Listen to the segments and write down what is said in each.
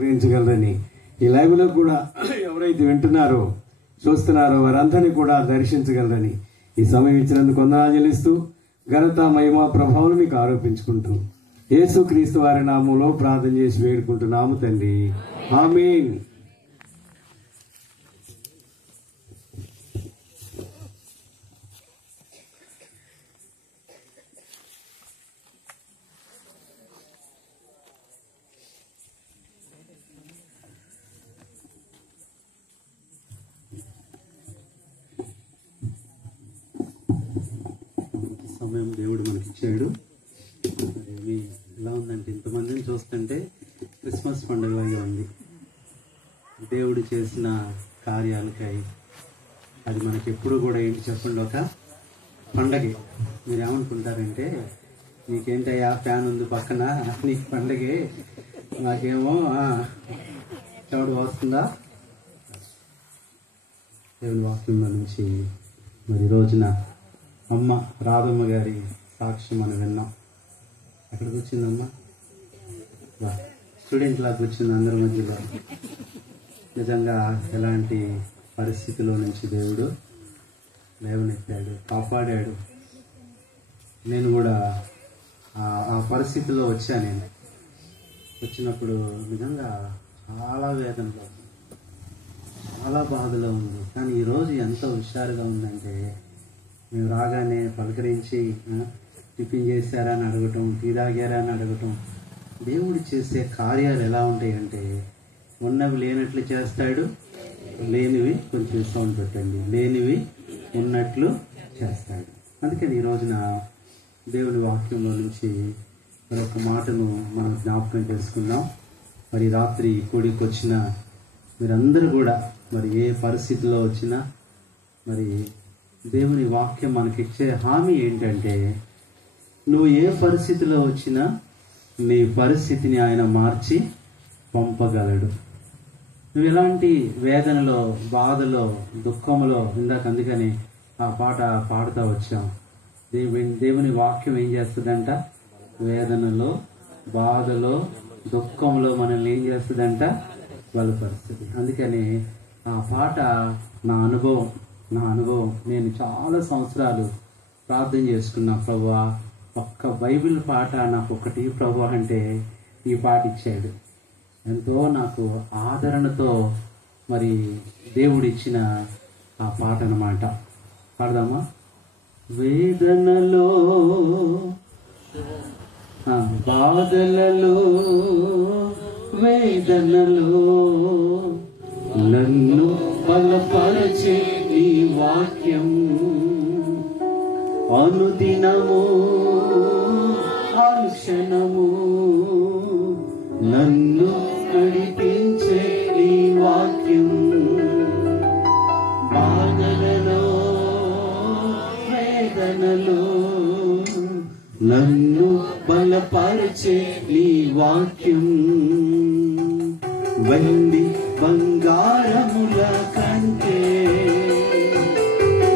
గ్రహించగలరని ఈ లైవ్ లో కూడా ఎవరైతే వింటున్నారో చూస్తున్నారో వారందరినీ కూడా దర్శించగలరని ఈ సమయం ఇచ్చినందుకు వందనాలు చెల్లిస్తూ ఘనత మహిమ ప్రభావం మీకు ఆరోపించుకుంటూ యేసుక్రీస్తు వారి నామంలో ప్రార్థన చేసి వేడుకుంటున్నాము తండ్రి, ఆమేన్. సమయం దేవుడు మనకి ఇచ్చాడు. ఎలా ఉందంటే ఇంతమందిని చూస్తుంటే క్రిస్మస్ పండుగలాగా ఉంది. దేవుడు చేసిన కార్యాలకై అది మనకి ఎప్పుడు కూడా ఏంటి చెప్పండి, ఒక పండగే. మీరు ఏమనుకుంటారంటే నీకేంటయ్యా ఫ్యాన్ ఉంది పక్కన, నీకు పండగే, నాకేమో చెవుడు వస్తుందా? దేవుని వాక్యంలో నుంచి మరి రోజున అమ్మ రాధమ్మ గారి సాక్ష్యం మనం విన్నాం. ఎక్కడికి వచ్చిందమ్మా? స్టూడెంట్ లాగా వచ్చింది అందరి మధ్యలో. నిజంగా ఎలాంటి పరిస్థితిలో నుంచి దేవుడు లేవనెత్తాడు, కాపాడాడు. నేను కూడా ఆ పరిస్థితిలో వచ్చాను. నేను వచ్చినప్పుడు నిజంగా చాలా వేదనలో, చాలా బాధలో ఉంది. కానీ ఈరోజు ఎంత హుషారుగా ఉందంటే మేము రాగానే పలకరించి టిఫిన్ చేశారా అని అడగటం, టీ తాగారా అని అడగటం. దేవుడు చేసే కార్యాలు ఎలా ఉంటాయంటే ఉన్నవి లేనట్లు చేస్తాడు, లేనివి కొంచెం సౌండ్ పెట్టండి, లేనివి ఉన్నట్లు చేస్తాడు. అందుకని ఈ రోజున దేవుని వాక్యంలో నుంచి మరొక మాటను మనం జ్ఞాపకం చేసుకుందాం. మరి రాత్రి కూడికి వచ్చిన మీరందరూ కూడా మరి ఏ పరిస్థితిలో వచ్చినా మరి దేవుని వాక్యం మనకిచ్చే హామీ ఏంటంటే నువ్వు ఏ పరిస్థితిలో వచ్చినా నీ పరిస్థితిని ఆయన మార్చి పంపగలడు. నువ్వు ఎలాంటి వేదనలో, బాధలో, దుఃఖంలో, ఇందాక అందుకని ఆ పాట పాడుతూ వచ్చాం. దేవుని వాక్యం ఏం చేస్తుందంట? వేదనలో, బాధలో, దుఃఖంలో మనల్ని ఏం చేస్తుందంట? బలపరుస్తుంది. అందుకని ఆ పాట నా అనుభవం. నేను చాలా సంవత్సరాలు ప్రార్థన చేసుకున్నా, ప్రభువా ఒక్క బైబిల్ పాట నాకు ఒకటి ప్రభువా అంటే ఈ పాట ఇచ్చాడు. ఎంతో నాకు ఆదరణతో మరి దేవుడు ఇచ్చిన ఆ పాట అన్నమాట. పాడదామా? వేదనలో, బాధలలో, వేదనలో నన్ను బలపరచే నీ వాక్యం అనుదినము, అనుక్షణము నన్ను నడిపించే నీ వాక్యం. బాధలలో, వేదనలో నన్ను బలపరచే నీ వాక్యం. వెండి బంగారముల కంటే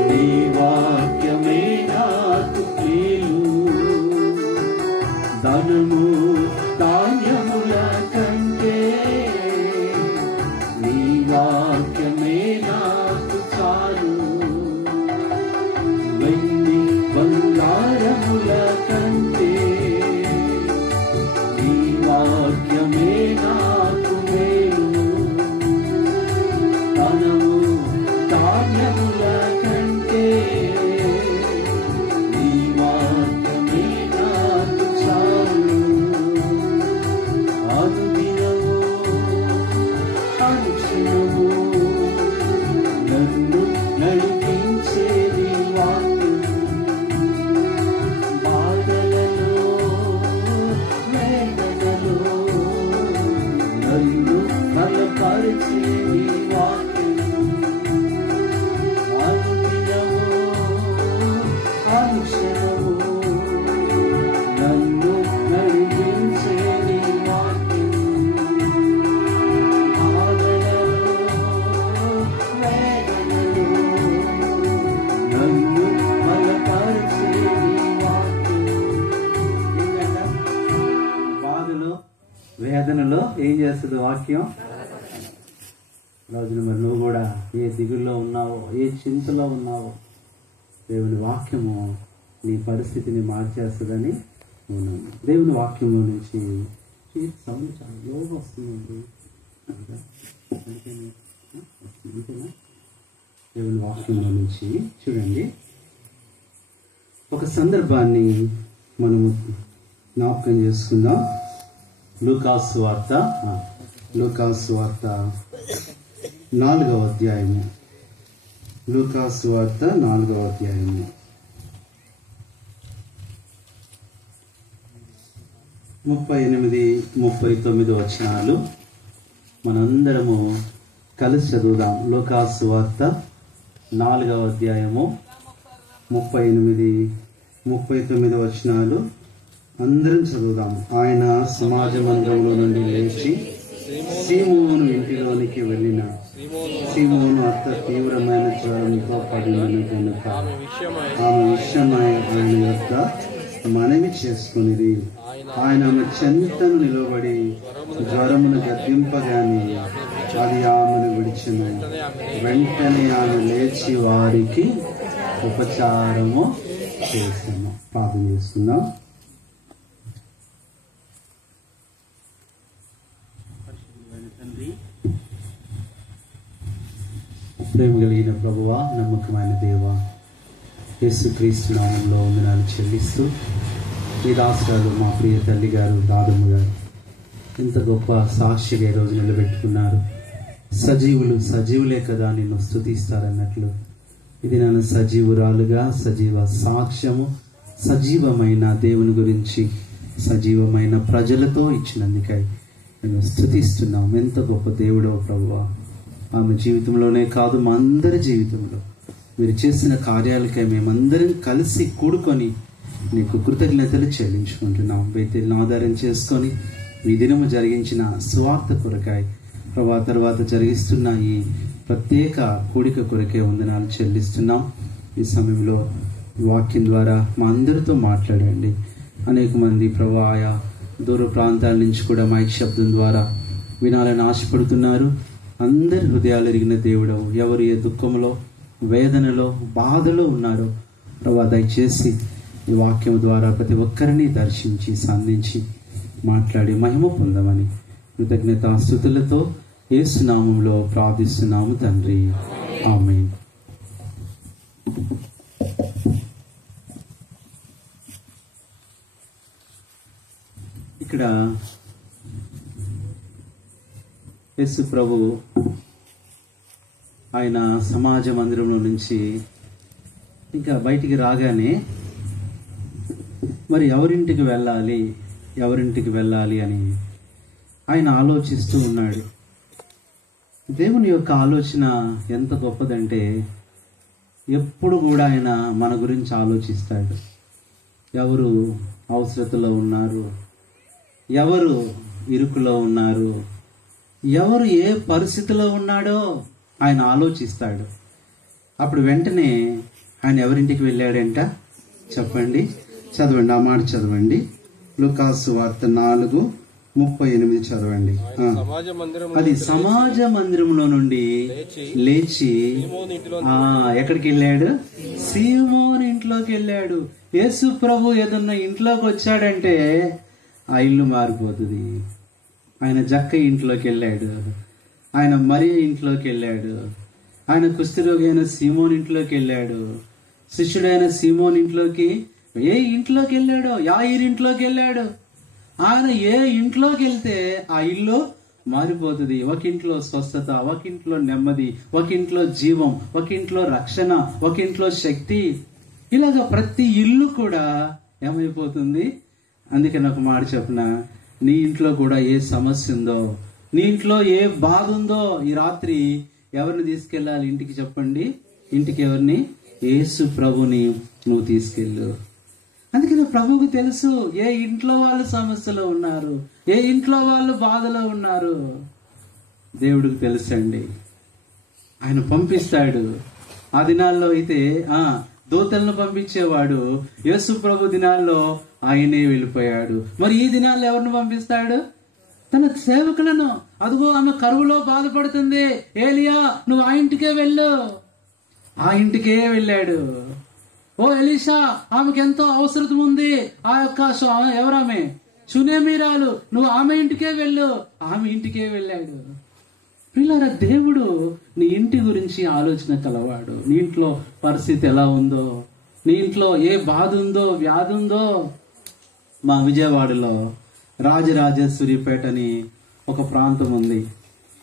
నీ వాక్యమే నాకు మేలు. ధనము ధాన్యముల కంటే నీ వాక్యమే నాకు చాలు. వెండి బంగారముల కంటే నీ వాక్యమే నాకు మేలు. ధనము ధాన్యముల కంటే నీ వాక్యమే నాకు చాలు. అనుదినము, అనుక్షణము నన్ను నడిపించే నీ వాక్యం. బాధలలో, వేదనలో నన్ను బలపరిచే నీ వాక్యం. అనుదినము, అనుక్షణము నన్ను నడిపించే నీ వాక్యం. బాధలలో, వేదనలో నన్ను బలపరిచే నీ వాక్యం. ఏంటంట? బాధలో, వేదనలో ఏం చేస్తుంది వాక్యం. రోజున మరి నువ్వు కూడా ఏ దిగుల్లో ఉన్నావో, ఏ చింతలో ఉన్నావో, దేవుని వాక్యము నీ పరిస్థితిని మార్చేస్తుందని నేను దేవుని వాక్యంలో నుంచి సౌండ్ చాలా లోగా వస్తుందండి. దేవుని వాక్యంలో నుంచి చూడండి, ఒక సందర్భాన్ని మనము జ్ఞాపకం చేసుకుందాం. లూకాసు వార్త 4వ అధ్యాయము. లూకాసు వార్త 4వ అధ్యాయము 38-39 వచనాలు మనందరము కలిసి చదువుదాం. లూకాసు వార్త 4వ అధ్యాయము 38-39 వచనాలు అందరం చదువుదాం. ఆయన సమాజ మందిరంలో నుండి లేచి సీమోను ఇంటిలోనికి వెళ్ళిన సీమోను అత్త తీవ్రమైన జ్వరంతో పడినను కనుక ఆమె విషయమై ఆయన యొక్క మనవి చేసుకునేది. ఆయన ఆమె చెంతను నిలబడి జ్వరమును గద్దింపగానే అది ఆమెను విడిచెను. వెంటనే ఆమె లేచి వారికి ఉపచారము చేశాను. ప్రార్థన చేసుకుందాం. ప్రేమ కలిగిన ప్రభువా, నమ్మకమైన దేవా, యేసుక్రీస్తు నామంలో వందనాలు చెల్లిస్తూ ఈ రాష్ట్రాలు మా ప్రియ తల్లి గారు రాధమ్మ గారు ఎంత గొప్ప సాక్షిగా ఈరోజు నిలబెట్టుకున్నారు. సజీవులే కదా నిన్ను స్తుతిస్తారన్నట్లు ఇది నన్ను సజీవురాలుగా, సజీవ సాక్ష్యము, సజీవమైన దేవుని గురించి సజీవమైన ప్రజలతో ఇచ్చినందుకై నేను స్తుతిస్తున్నాం. ఎంత గొప్ప దేవుడో ప్రభువా. ఆమె జీవితంలోనే కాదు, మా అందరి జీవితంలో మీరు చేసిన కార్యాలకై మేమందరం కలిసి కూడుకొని నీకు కృతజ్ఞతలు చెల్లించుకుంటున్నాం. బేతేలును ఆధారం చేసుకొని ఈ దినము జరిగించిన స్వార్థ కొరకాయ ప్రభా, తర్వాత జరిగిస్తున్న ఈ ప్రత్యేక కూడిక కొరకే వందనాలు చెల్లిస్తున్నాం. ఈ సమయంలో వాక్యం ద్వారా మా అందరితో మాట్లాడండి. అనేక మంది ప్రభా ఆయా దూర ప్రాంతాల నుంచి కూడా మైక్ శబ్దం ద్వారా వినాలని ఆశపడుతున్నారు. అందరి హృదయాలు ఎరిగిన దేవుడవు. ఎవరు ఏ దుఃఖంలో, వేదనలో, బాధలో ఉన్నారో ప్రభా, దయచేసి ఈ వాక్యం ద్వారా ప్రతి ఒక్కరిని దర్శించి సంధించి మాట్లాడి మహిమ పొందమని కృతజ్ఞతాస్తుతులతో యేసు నామములో ప్రార్థిస్తున్నాము తండ్రి, ఆమేన్. ఇక్కడ యేసు ప్రభు ఆయన సమాజ మందిరంలో నుంచి ఇంకా బయటికి రాగానే మరి ఎవరింటికి వెళ్ళాలి అని ఆయన ఆలోచిస్తూ ఉన్నాడు. దేవుని యొక్క ఆలోచన ఎంత గొప్పదంటే ఎప్పుడు కూడా ఆయన మన గురించి ఆలోచిస్తాడు. ఎవరు అవసరతలో ఉన్నారు, ఎవరు ఇరుకులో ఉన్నారు, ఎవరు ఏ పరిస్థితిలో ఉన్నాడో ఆయన ఆలోచిస్తాడు. అప్పుడు వెంటనే ఆయన ఎవరింటికి వెళ్ళాడంట చెప్పండి, చదవండి, ఆ మాట చదవండి. లూకాసు వార్త 4:38 చదవండి. అది సమాజ మందిరంలో నుండి లేచి ఎక్కడికి వెళ్ళాడు? సీమోను ఇంట్లోకి వెళ్ళాడు. యేసు ప్రభు ఏదన్నా ఇంట్లోకి వచ్చాడంటే ఆ ఇల్లు మారిపోతుంది. ఆయన జక్క ఇంట్లోకి వెళ్ళాడు, ఆయన మరియ ఇంట్లోకి వెళ్ళాడు, ఆయన కుష్ఠరోగి అయిన సీమోన్ ఇంట్లోకి వెళ్ళాడు, శిష్యుడైన సీమోన్ ఇంట్లోకి ఏ ఇంట్లోకి వెళ్ళాడో, యాయిరింట్లోకి వెళ్ళాడు. ఆయన ఏ ఇంట్లోకి వెళ్తే ఆ ఇల్లు మారిపోతుంది. ఒక ఇంట్లో స్వస్థత, ఒక ఇంట్లో నెమ్మది, ఒక ఇంట్లో జీవం, ఒక ఇంట్లో రక్షణ, ఒక ఇంట్లో శక్తి. ఇలాగ ప్రతి ఇల్లు కూడా ఏమైపోతుంది. అందుకని ఒక మాట చెప్పిన, నీ ఇంట్లో కూడా ఏ సమస్య ఉందో, నీ ఇంట్లో ఏ బాధ ఉందో ఈ రాత్రి ఎవరిని తీసుకెళ్ళాలి ఇంటికి చెప్పండి? ఇంటికి ఎవరిని? యేసు ప్రభుని నువ్వు తీసుకెళ్ళు. అందుకని ప్రభువుకు తెలుసు ఏ ఇంట్లో వాళ్ళు సమస్యలో ఉన్నారు, ఏ ఇంట్లో వాళ్ళు బాధలో ఉన్నారు. దేవుడికి తెలుసండి, ఆయన పంపిస్తాడు. ఆ దినాల్లో అయితే దూతలను పంపించేవాడు. యేసు ప్రభు దినాల్లో ఆయనే వెళ్ళిపోయాడు. మరి ఈ దినాల్లో ఎవరిని పంపిస్తాడు? తన సేవకులను, అదిగో ఆమె కరువులో బాధపడుతుంది, ఏలియా నువ్వు ఆ ఇంటికే వెళ్ళు. ఆ ఇంటికే వెళ్ళాడు. ఓ ఎలీషా, ఆమెకి ఎంతో అవసరం ఉంది, ఆ యొక్క ఎవరామె సునేమీరాలు, నువ్వు ఆమె ఇంటికే వెళ్ళు. ఆమె ఇంటికే వెళ్ళాడు. పిల్లల, దేవుడు నీ ఇంటి గురించి ఆలోచన కలవాడు. నీ ఇంట్లో పరిస్థితి ఎలా ఉందో, నీ ఇంట్లో ఏ బాధ ఉందో, వ్యాధి ఉందో. మా విజయవాడలో రాజరాజేశ్వరిపేట అని ఒక ప్రాంతం ఉంది.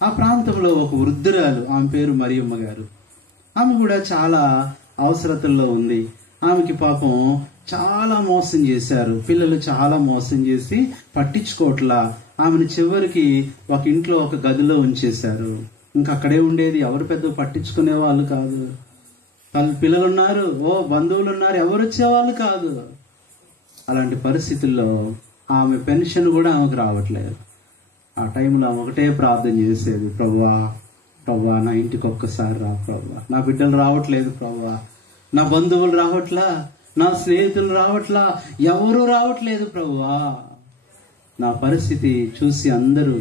ఆ ప్రాంతంలో ఒక వృద్ధురాలు, ఆమె పేరు మరియమ్మ గారు. ఆమె కూడా చాలా అవసరతల్లో ఉంది. ఆమెకి పాపం చాలా మోసం చేశారు. పిల్లలు చాలా మోసం చేసి పట్టించుకోవట్లా. ఆమెను చివరికి ఒక ఇంట్లో ఒక గదిలో ఉంచేశారు. ఇంకా అక్కడే ఉండేది. ఎవరు పెద్ద పట్టించుకునే వాళ్ళు కాదు. పిల్లలు ఉన్నారు, బంధువులు ఉన్నారు, ఎవరు వచ్చేవాళ్ళు కాదు. అలాంటి పరిస్థితుల్లో ఆమె పెన్షన్ కూడా ఆమెకు రావట్లేదు. ఆ టైంలో ఆమె ఒకటే ప్రార్థన చేసేది, ప్రభువా ప్రభువా నా ఇంటికి ఒక్కసారి రా ప్రభువా, నా బిడ్డలు రావట్లేదు ప్రభువా, నా బంధువులు రావట్లా, నా స్నేహితులు రావట్లా, ఎవరు రావట్లేదు ప్రభువా, నా పరిస్థితి చూసి అందరూ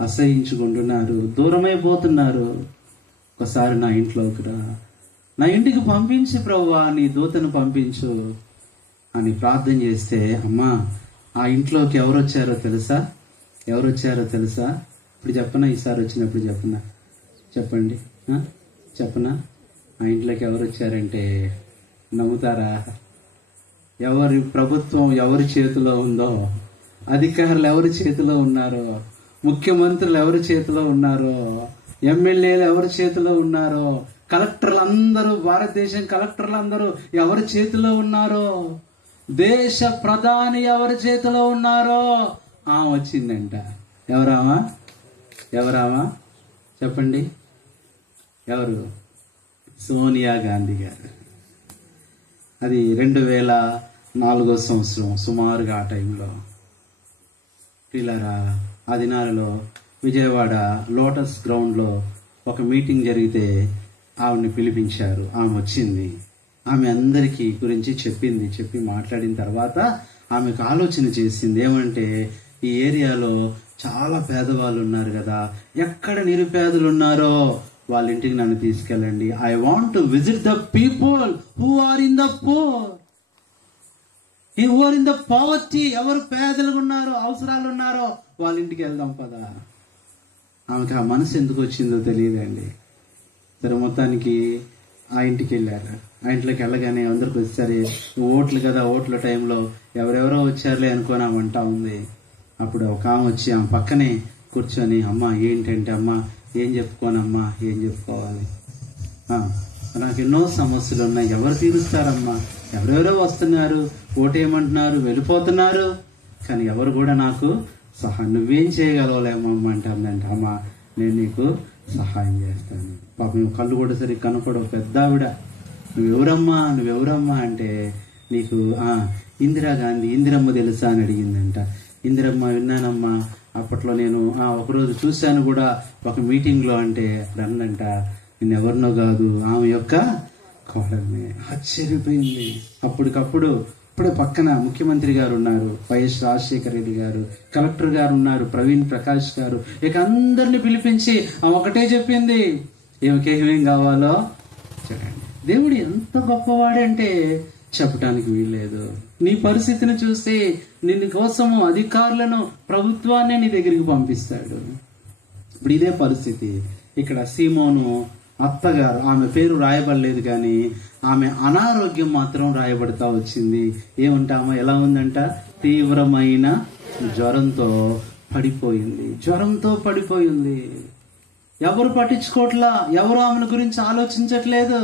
అసహించుకుంటున్నారు, దూరమైపోతున్నారు, ఒకసారి నా ఇంట్లోకి రా, నా ఇంటికి పంపించి ప్రభువా, నీ దూతను పంపించు అని ప్రార్థన చేస్తే, అమ్మా ఆ ఇంట్లోకి ఎవరు వచ్చారో తెలుసా? ఇప్పుడు చెప్పనా? ఈసారి వచ్చినప్పుడు చెప్పనా? చెప్పండి, చెప్పనా? ఆ ఇంట్లోకి ఎవరు వచ్చారంటే నమ్ముతారా? ఎవరి ప్రభుత్వం ఎవరి చేతిలో ఉందో, అధికారులు ఎవరి చేతిలో ఉన్నారో, ముఖ్యమంత్రులు ఎవరి చేతిలో ఉన్నారో, ఎమ్మెల్యేలు ఎవరి చేతిలో ఉన్నారో, కలెక్టర్లు అందరూ, భారతదేశం కలెక్టర్లు అందరూ ఎవరి చేతిలో ఉన్నారో, దేశ ప్రధాని ఎవరి చేతిలో ఉన్నారో ఆమె వచ్చిందంట. ఎవరామా చెప్పండి? ఎవరు? సోనియా గాంధీ గారు. అది 2004 సంవత్సరం సుమారుగా ఆ టైంలో. పిల్లరా, ఆ దినాలలో విజయవాడ లోటస్ గ్రౌండ్లో ఒక మీటింగ్ జరిగితే ఆమెను పిలిపించారు. ఆమె వచ్చింది. ఆమె అందరికీ గురించి చెప్పి మాట్లాడిన తర్వాత ఆమెకు ఆలోచన చేసింది. ఏమంటే, ఈ ఏరియాలో చాలా పేదవాళ్ళు ఉన్నారు కదా, ఎక్కడ నిరుపేదలు ఉన్నారో వాళ్ళ ఇంటికి నన్ను తీసుకెళ్ళండి. I want to visit the people who are in the poor, who are in the poverty. ఎవరు పేదలుగా ఉన్నారో, అవసరాలు ఉన్నారో వాళ్ళ ఇంటికి వెళ్దాం పదా. ఆమెకి ఆ మనసు ఎందుకు వచ్చిందో తెలియదండి. సరే, మొత్తానికి ఆ ఇంటికి వెళ్ళారు. ఆ ఇంట్లోకి వెళ్ళగానే అందరికి వచ్చారు. ఓట్లు కదా, ఓట్ల టైంలో ఎవరెవరో వచ్చారులే అనుకోని ఆమె అంటా ఉంది. అప్పుడు ఒక ఆమె వచ్చి ఆమె పక్కనే కూర్చొని, అమ్మ ఏంటంటే, అమ్మ ఏం చెప్పుకోనమ్మా, ఏం చెప్పుకోవాలి, నాకు ఎన్నో సమస్యలు ఉన్నాయి, ఎవరు తీరుస్తారమ్మా, ఎవరెవరో వస్తున్నారు, ఓటేయమంటున్నారు, వెళ్ళిపోతున్నారు, కానీ ఎవరు కూడా నాకు నువ్వేం చేయగలవలేమమ్మ అంటానంట. అమ్మ నేను నీకు సహాయం చేస్తాను. పాపం కళ్ళు కూడా సరి కనుకోవడం. పెద్ద ఆవిడ, నువ్వెవరమ్మా అంటే, నీకు ఇందిరాగాంధీ, ఇందిరమ్మ తెలుసా అని అడిగిందంట. ఇందిరమ్మ విన్నానమ్మా, అప్పట్లో నేను ఒకరోజు చూశాను కూడా ఒక మీటింగ్లో అంటే. అన్నంట, నేను ఎవరినో కాదు, ఆమె యొక్క కోడల్ని. ఆశ్చర్యపోయింది. అప్పటికప్పుడు ఇప్పుడే పక్కన ముఖ్యమంత్రి గారు ఉన్నారు, వైఎస్ రాజశేఖర రెడ్డి గారు, కలెక్టర్ గారు ఉన్నారు, ప్రవీణ్ ప్రకాష్ గారు, ఇక అందరిని పిలిపించి ఆమె ఒకటే చెప్పింది, ఏమేం కావాలో చెప్పండి. దేవుడు ఎంత గొప్పవాడంటే చెప్పడానికి వీల్లేదు. నీ పరిస్థితిని చూసి నిన్ను కోసము అధికారులను, ప్రభుత్వాన్ని నీ దగ్గరికి పంపిస్తాడు. ఇప్పుడు ఇదే పరిస్థితి ఇక్కడ. సీమోను అత్తగారు, ఆమె పేరు రాయబడలేదు కానీ ఆమె అనారోగ్యం మాత్రం రాయబడతా వచ్చింది. ఏమంటే ఆమె ఎలా ఉందంట, తీవ్రమైన జ్వరంతో పడిపోయింది. ఎవరు పట్టించుకోవట్లా, ఎవరు ఆమెను గురించి ఆలోచించట్లేదు.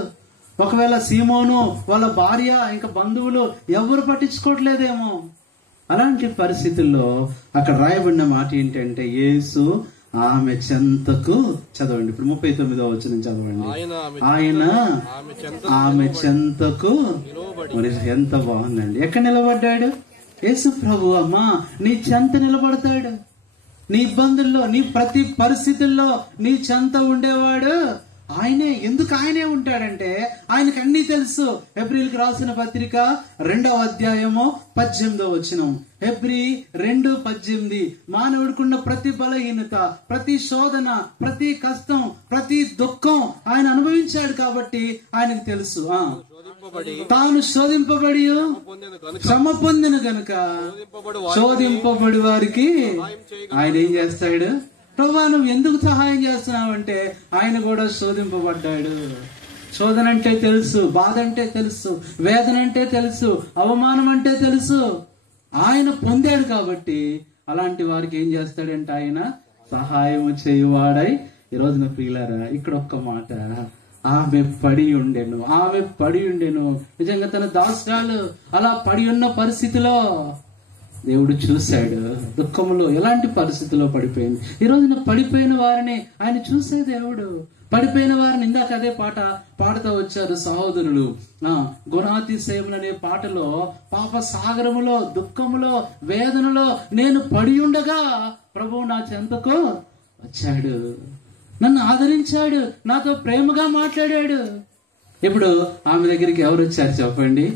ఒకవేళ సీమోను, వాళ్ళ భార్య, ఇంకా బంధువులు ఎవరు పట్టించుకోవట్లేదేమో. అలాంటి పరిస్థితుల్లో అక్కడ రాయబడిన మాట ఏంటంటే, యేసు ఆమె చెంతకు, చదవండి ఇప్పుడు 39వ వచనం చదవండి. ఆయన ఆమె చెంతకు, మరి ఎంత బాగుందండి. ఎక్కడ నిలబడ్డాడు? యేసు ప్రభు అమ్మా నీ చెంత నిలబడతాడు. నీ ఇబ్బందుల్లో, నీ ప్రతి పరిస్థితుల్లో నీ చెంత ఉండేవాడు ఆయనే. ఎందుకు ఆయనే ఉంటాడంటే ఆయనకు అన్ని తెలుసు. హెబ్రీలకు రాసిన పత్రిక 2వ అధ్యాయము 18వ వచనం. హెబ్రీ 2:18. మానవుడికున్న ప్రతి బలహీనత, ప్రతి శోధన, ప్రతి కష్టం, ప్రతి దుఃఖం ఆయన అనుభవించాడు కాబట్టి ఆయనకు తెలుసు. తాను శోధింపబడి శ్రమ పొందిన గనుక శోధింపబడి వారికి ఆయన ఏం చేస్తాడు? ప్రభువా నువ్వు ఎందుకు సహాయం చేస్తున్నావంటే ఆయన కూడా శోధింపబడ్డాడు. శోధన అంటే తెలుసు, బాధ అంటే తెలుసు, వేదన అంటే తెలుసు, అవమానం అంటే తెలుసు. ఆయన పొందాడు కాబట్టి అలాంటి వారికి ఏం చేస్తాడంటే ఆయన సహాయం చేయువాడై. ఈ రోజున ప్రియులారా, ఇక్కడ ఒక్క మాట, ఆమె పడి ఉండెను. నిజంగా తన దాసురాలు అలా పడి ఉన్న పరిస్థితిలో దేవుడు చూశాడు. దుఃఖంలో ఎలాంటి పరిస్థితిలో పడిపోయింది. ఈ రోజున పడిపోయిన వారిని ఆయన చూసే దేవుడు. పడిపోయిన వారిని ఇందాక అదే పాట పాడుతూ వచ్చారు సహోదరులు. గుణాతిశయములు అనే పాటలో పాప సాగరములో, దుఃఖములో, వేదనలో నేను పడి ఉండగా ప్రభువు నా చెంతకు వచ్చాడు, నన్ను ఆదరించాడు, నాతో ప్రేమగా మాట్లాడాడు. ఇప్పుడు ఆమె దగ్గరికి ఎవరు వచ్చారు చెప్పండి?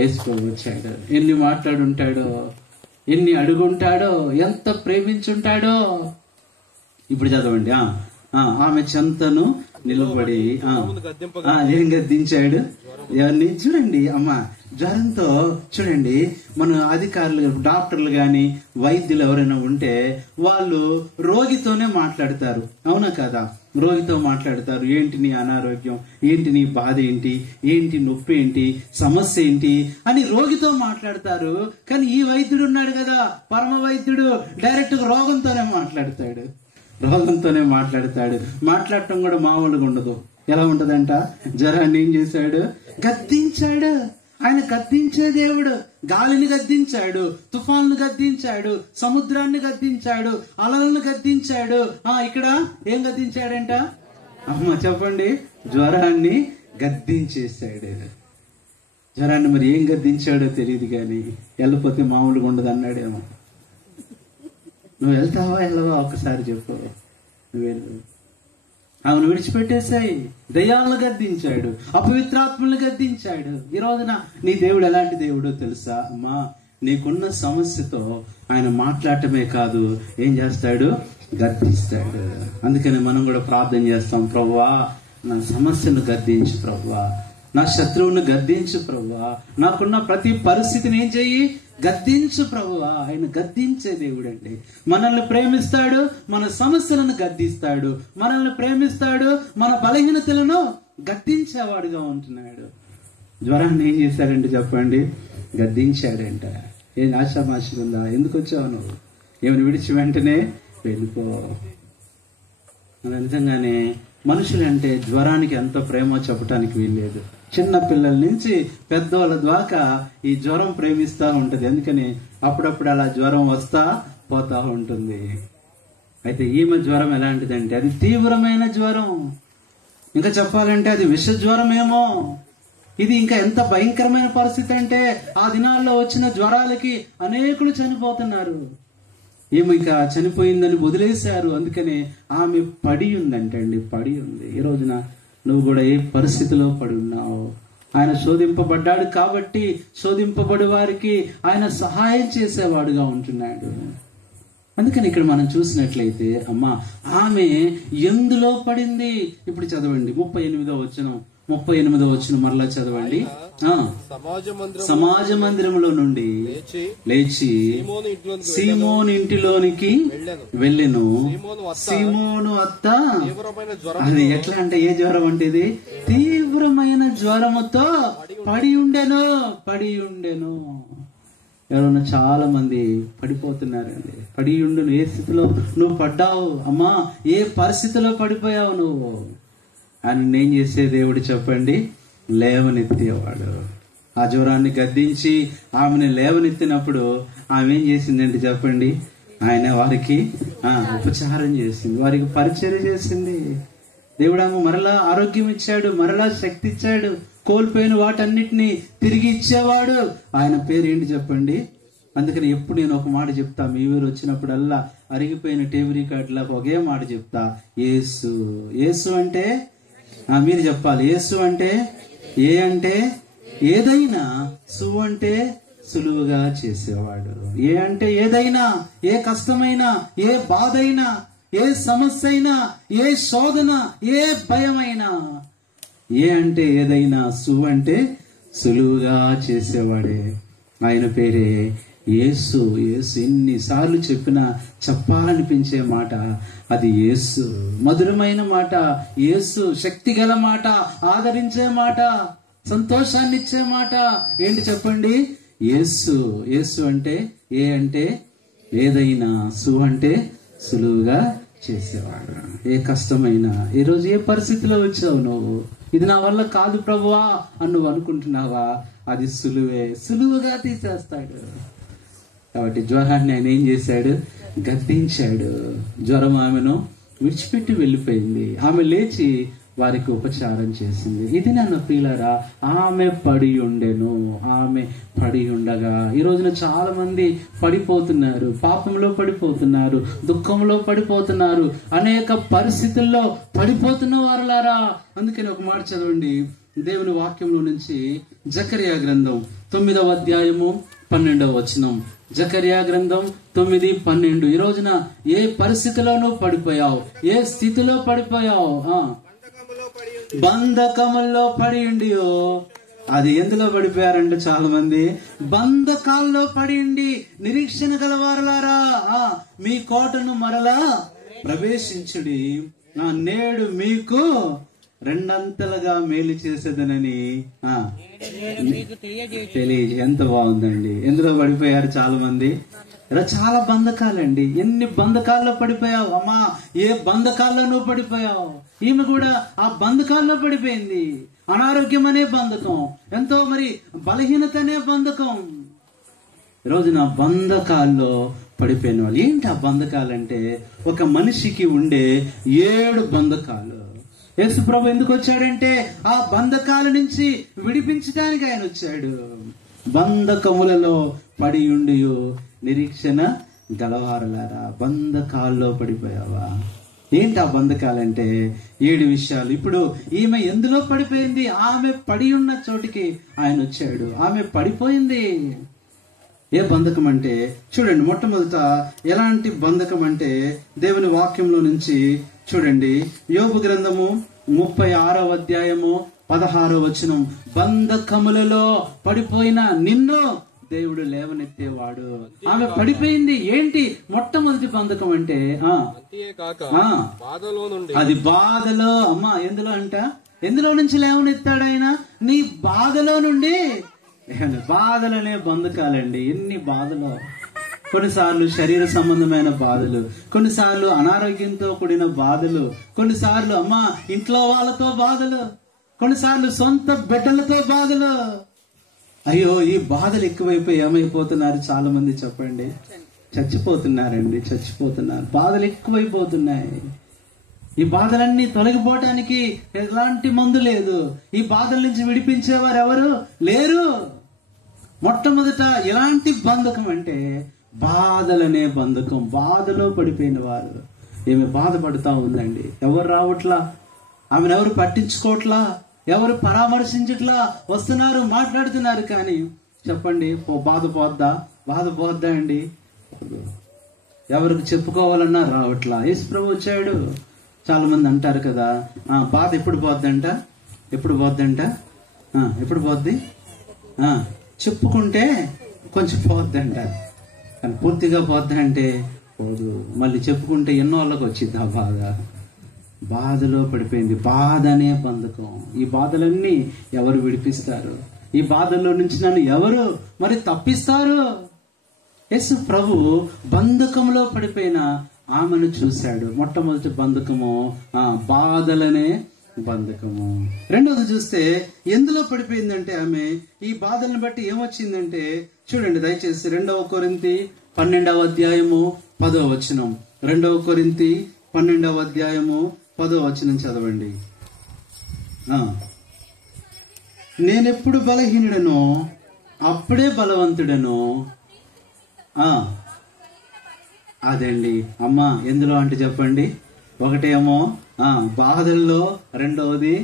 యేసు ప్రభు వచ్చాడు. ఎన్ని మాట్లాడుంటాడో, ఎన్ని అడుగుంటాడో, ఎంత ప్రేమించుంటాడో. ఇప్పుడు చదవండి. ఆమె చెంతను నిలబడి ఏం గద్దించాడు? ఎవరిని? చూడండి అమ్మ, జ్వరంతో చూడండి, మన అధికారులు, డాక్టర్లు గాని వైద్యులు ఎవరైనా ఉంటే వాళ్ళు రోగితోనే మాట్లాడతారు, అవునా కదా? రోగితో మాట్లాడతారు. ఏంటి నీ అనారోగ్యం, ఏంటి నీ బాధ, ఏంటి నొప్పి, ఏంటి సమస్య ఏంటి అని రోగితో మాట్లాడతారు. కానీ ఈ వైద్యుడు ఉన్నాడు కదా, పరమ వైద్యుడు, డైరెక్ట్ రోగంతోనే మాట్లాడతాడు. మాట్లాడటం కూడా మామూలుగా ఉండదు. ఎలా ఉంటదంట? జ్వరాన్ని ఏం చేశాడు? గద్దించాడు. ఆయన గద్దించే దేవుడు. గాలిని గద్దించాడు, తుఫాన్ను గద్దించాడు, సముద్రాన్ని గద్దించాడు, అలలను గద్దించాడు. ఇక్కడ ఏం గద్దించాడంట? అమ్మ చెప్పండి. జ్వరాన్ని గద్దించేశాడు. జ్వరాన్ని మరి ఏం గద్దించాడో తెలియదు కానీ వెళ్ళిపోతే మామూలుగా ఉండదు అన్నాడేమో. నువ్వు వెళ్తావా వెళ్ళవా ఒక్కసారి చెప్పు. నువ్వు వెళ్ళు. ఆమెను విడిచిపెట్టేశాయి. దయ్యాలను గద్దించాడు, అపవిత్రాత్మలను గద్దించాడు. ఈ రోజున నీ దేవుడు ఎలాంటి దేవుడో తెలుసా అమ్మా? నీకున్న సమస్యతో ఆయన మాట్లాడటమే కాదు, ఏం చేస్తాడు? గద్దిస్తాడు. అందుకని మనం కూడా ప్రార్థన చేస్తాం, ప్రభువా నా సమస్యను గద్దించు ప్రభువా, నా శత్రువును గద్దించు ప్రభువా, నాకున్న ప్రతి పరిస్థితిని ఏం చెయ్యి? గద్దించు ప్రభువా. ఆయన గద్దించే దేవుడు అండి. మనల్ని ప్రేమిస్తాడు, మన సమస్యలను గద్దిస్తాడు, మనల్ని ప్రేమిస్తాడు, మన బలహీనతలను గద్దించేవాడుగా ఉంటున్నాడు. జ్వరాన్ని ఏం చేశాడంటే చెప్పండి? గద్దించాడంట. ఏం ఆశామాషి ఉందా? ఎందుకు వచ్చావు నువ్వు? ఏమైనా విడిచి వెంటనే వెళ్ళిపో. నిజంగానే మనుషులంటే జ్వరానికి ఎంత ప్రేమో చెప్పడానికి వీల్లేదు. చిన్న పిల్లల నుంచి పెద్దవాళ్ళ దాకా ఈ జ్వరం ప్రేమిస్తూ ఉంటది. అందుకని అప్పుడప్పుడు అలా జ్వరం వస్తా పోతా ఉంటుంది. అయితే ఈమె జ్వరం ఎలాంటిదంటే అది తీవ్రమైన జ్వరం. ఇంకా చెప్పాలంటే అది విష జ్వరమేమో. ఇది ఇంకా ఎంత భయంకరమైన పరిస్థితి అంటే ఆ దినాల్లో వచ్చిన జ్వరాలకి అనేకులు చనిపోతున్నారు. ఈమె ఇంకా చనిపోయిందని వదిలేశారు. అందుకనే ఆమె పడి ఉందంటండి, పడి ఉంది. ఈ రోజున నువ్వు కూడా ఏ పరిస్థితిలో పడి ఉన్నావు? ఆయన శోధింపబడ్డాడు కాబట్టి శోధింపబడి వారికి ఆయన సహాయం చేసేవాడుగా ఉంటున్నాడు. అందుకని ఇక్కడ మనం చూసినట్లయితే అమ్మా ఆమె ఎందులో పడింది? ఇప్పుడు చదవండి 38వ వచనం మరలా చదవండి. సమాజ మందిరంలో నుండి లేచి సీమోను ఇంటిలోనికి వెళ్ళెను. సీమోను అత్త, అది ఎట్లా అంటే ఏ జ్వరం అంటే ఇది తీవ్రమైన జ్వరముతో పడి ఉండెను. ఎవరన్నా చాలా మంది పడిపోతున్నారండి. పడి ఉండును. ఏ స్థితిలో నువ్వు పడ్డావు అమ్మా? ఏ పరిస్థితిలో పడిపోయావు నువ్వు? ఆయన ఏం చేసే దేవుడు చెప్పండి? లేవనెత్తేవాడు. ఆ జ్వరాన్ని గద్దించి ఆమెను లేవనెత్తినప్పుడు ఆమె ఏం చేసిందంటే చెప్పండి? ఆయన వారికి ఉపచారం చేసింది, వారికి పరిచర్య చేసింది. దేవుడు ఆమె మరలా ఆరోగ్యం ఇచ్చాడు, మరలా శక్తి ఇచ్చాడు, కోల్పోయిన వాటన్నిటినీ తిరిగి ఇచ్చేవాడు. ఆయన పేరు ఏంటి చెప్పండి? అందుకని ఎప్పుడు నేను ఒక మాట చెప్తా, మీ ఊరు వచ్చినప్పుడల్లా అరిగిపోయిన టేబుల్ రికార్డులకు ఒకే మాట చెప్తా, యేసు. యేసు అంటే మీరు చెప్పాలి. యేసు అంటే ఏ అంటే ఏదైనా, సు అంటే సులువుగా చేసేవాడు. ఏ అంటే ఏదైనా, ఏ కష్టమైనా, ఏ బాధైనా, ఏ సమస్య అయినా, ఏ శోధన, ఏ భయమైనా. ఏ అంటే ఏదైనా, సు అంటే సులువుగా చేసేవాడే. ఆయన పేరే యేసు. యేసు ఎన్నిసార్లు చెప్పినా చెప్పాలనిపించే మాట అది యేసు. మధురమైన మాట యేసు. శక్తి గల మాట, ఆదరించే మాట, సంతోషాన్ని ఇచ్చే మాట ఏంటి చెప్పండి? యేసు. యేసు అంటే ఏ అంటే ఏదైనా, సు అంటే సులువుగా చేసేవాడు. ఏ కష్టమైనా, ఈరోజు ఏ పరిస్థితిలో వచ్చావు నువ్వు, ఇది నా వల్ల కాదు ప్రభువా అని నువ్వు అనుకుంటున్నావా, అది సులువే, సులువుగా తీసేస్తాడు. కాబట్టి జ్వరాన్ని ఆయన ఏం చేశాడు? గద్దించాడు. జ్వరం ఆమెను విడిచిపెట్టి వెళ్ళిపోయింది. ఆమె లేచి వారికి ఉపచారం చేసింది. ఇది నన్ను ప్రియులారా, ఆమె పడి ఉండెను. ఆమె పడి ఉండగా ఈ రోజున చాలా మంది పడిపోతున్నారు, పాపంలో పడిపోతున్నారు, దుఃఖంలో పడిపోతున్నారు, అనేక పరిస్థితుల్లో పడిపోతున్న వారులారా. అందుకని ఒక మాట చదవండి దేవుని వాక్యంలో నుంచి, జకర్యా గ్రంథం 9వ అధ్యాయము 12వ వచనం. జకర్యా గ్రంథం 9:12. ఈ రోజున ఏ పరిస్థితిలోనూ పడిపోయావు, ఏ స్థితిలో పడిపోయావు, బంధకముల్లో పడి ఉండియో. అది ఎందులో పడిపోయారంటే చాలా మంది బంధకాల్లో పడి ఉండి, నిరీక్షణ గలవారులారా మీ కోటను మరలా ప్రవేశించుడి, నేడు మీకు రెండంతలుగా మేలు చేసేదనని తెలియ. ఎంత బాగుందండి. ఎందులో పడిపోయారు చాలా మంది? ఇలా చాలా బంధకాలండి. ఎన్ని బంధకాల్లో పడిపోయావు అమ్మా, ఏ బంధకాల్లో నువ్వు పడిపోయావు. ఈమె కూడా ఆ బంధకాల్లో పడిపోయింది. అనారోగ్యం అనే బంధకం, ఎంతో మరి బలహీనత అనే బంధకం. ఈరోజు నా బంధకాల్లో పడిపోయిన వాళ్ళు. ఏంటి ఆ బంధకాలంటే, ఒక మనిషికి ఉండే 7 బంధకాలు. యేసు ప్రభు ఎందుకు వచ్చాడంటే ఆ బంధకాల నుంచి విడిపించడానికి ఆయన వచ్చాడు. బంధకములలో పడి ఉండి నిరీక్షణ గలవారులారా. బంధకాల్లో పడిపోయావా? ఏంటి ఆ బంధకాలంటే 7 విషయాలు. ఇప్పుడు ఈమె ఎందులో పడిపోయింది? ఆమె పడి ఉన్న చోటికి ఆయన వచ్చాడు. ఆమె పడిపోయింది. ఏ బంధకం అంటే చూడండి, మొట్టమొదట ఎలాంటి బంధకం అంటే దేవుని వాక్యంలో నుంచి చూడండి, యోబు గ్రంథము 36వ అధ్యాయము 16వ వచనం. బంధకములలో పడిపోయిన నిన్ను దేవుడు లేవనెత్తేవాడు. ఆమె పడిపోయింది. ఏంటి మొట్టమొదటి బంధకం అంటే అది బాధలో. అమ్మా ఎందులో అంట? ఎందులో నుంచి లేవనెత్తాడు ఆయన? నీ బాధలో నుండి. బాధలనే బంధకాలండి. ఎన్ని బాధలు! కొన్నిసార్లు శరీర సంబంధమైన బాధలు, కొన్నిసార్లు అనారోగ్యంతో కూడిన బాధలు, కొన్నిసార్లు అమ్మా ఇంట్లో వాళ్ళతో బాధలు, కొన్నిసార్లు సొంత బిడ్డలతో బాధలు. అయ్యో, ఈ బాధలు ఎక్కువైపోయి ఏమైపోతున్నారు చాలా మంది చెప్పండి? చచ్చిపోతున్నారండి, చచ్చిపోతున్నారు. బాధలు ఎక్కువైపోతున్నాయి. ఈ బాధలన్నీ తొలగిపోవటానికి ఎలాంటి మందు లేదు. ఈ బాధల నుంచి విడిపించేవారు ఎవరు లేరు. మొట్టమొదట ఎలాంటి బంధకం అంటే బాధలనే బంధకం. బాధలో పడిపోయిన వారు. ఏమి బాధపడుతూ ఉందండి, ఎవరు రావట్లా, ఆమెను ఎవరు పట్టించుకోవట్లా, ఎవరు పరామర్శించట్లా. వస్తున్నారు, మాట్లాడుతున్నారు, కానీ చెప్పండి బాధ పోద్దా? బాధ పోద్దా అండి? ఎవరికి చెప్పుకోవాలన్నా రావట్లా. యేసు ప్రభు వచ్చాడు. చాలా మంది అంటారు కదా, బాధ ఎప్పుడు పోద్దంట, ఎప్పుడు పోద్దంట, ఎప్పుడు పోద్ది? చెప్పుకుంటే కొంచెం పోద్దంట, కానీ పూర్తిగా పోద్దా అంటే పోదు. మళ్ళీ చెప్పుకుంటే ఎన్నో వాళ్ళకి వచ్చింది ఆ బాధ. బాధలో పడిపోయింది. బాధ అనే బంధకం. ఈ బాధలన్నీ ఎవరు విడిపిస్తారు? ఈ బాధల్లో నుంచి నన్ను ఎవరు మరి తప్పిస్తారు? యేసు ప్రభు బంధకంలో పడిపోయిన ఆమెను చూశాడు. మొట్టమొదటి బంధకము బాధలనే బంధకము. రెండోది చూస్తే ఎందులో పడిపోయిందంటే ఆమె ఈ బాధలను బట్టి ఏమొచ్చిందంటే చూడండి దయచేసి 2వ కొరింథీ 12వ అధ్యాయము 10వ వచనం. 2వ కొరింథీ 12వ అధ్యాయము 10వ వచనం చదవండి. నేనెప్పుడు బలహీనుడనో అప్పుడే బలవంతుడను. అదండి అమ్మా ఎందులో అంటే చెప్పండి, ఒకటేమో బాధల్లో, రెండవది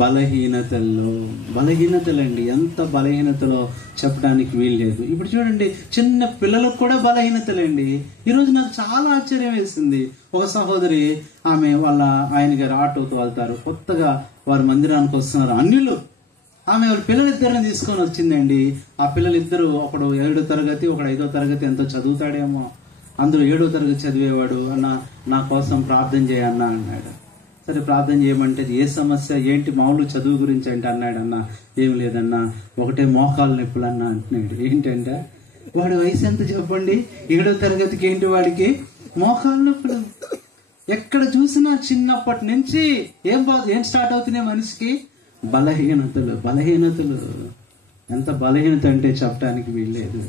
బలహీనతలండి. ఎంత బలహీనతలో చెప్పడానికి వీల్లేదు. ఇప్పుడు చూడండి, చిన్న పిల్లలకు కూడా బలహీనతలండి. ఈరోజు నాకు చాలా ఆశ్చర్యం వేసింది. ఒక సహోదరి, ఆమె వాళ్ళ ఆయన గారు ఆటోతో వెళ్తారు, కొత్తగా వారి మందిరానికి వస్తున్నారు అన్యులు. ఆమె వాళ్ళ పిల్లలిద్దరిని తీసుకొని వచ్చిందండి. ఆ పిల్లలిద్దరు, ఒకడు 7వ తరగతి, ఒకడు 5వ తరగతి ఎంతో చదువుతాడేమో. అందులో 7వ తరగతి చదివేవాడు, అన్న నా కోసం ప్రార్థన చేయన్నా అన్నాడు. సరే ప్రార్థన చేయమంటే, ఏ సమస్య ఏంటి, మామూలు చదువు గురించి అంటే అన్నాడు. అన్న ఏం లేదన్నా, ఒకటే మోకాలు నొప్పులు అన్న అంటున్నాడు. ఏంటంటే వాడి వయసు ఎంత చెప్పండి, 7వ తరగతికి ఏంటి వాడికి మోకాలు నొప్పులు. ఎక్కడ చూసినా చిన్నప్పటి నుంచి ఏం స్టార్ట్ అవుతున్నాయి మనిషికి, బలహీనతలు. ఎంత బలహీనత అంటే చెప్పడానికి వీల్లేదు.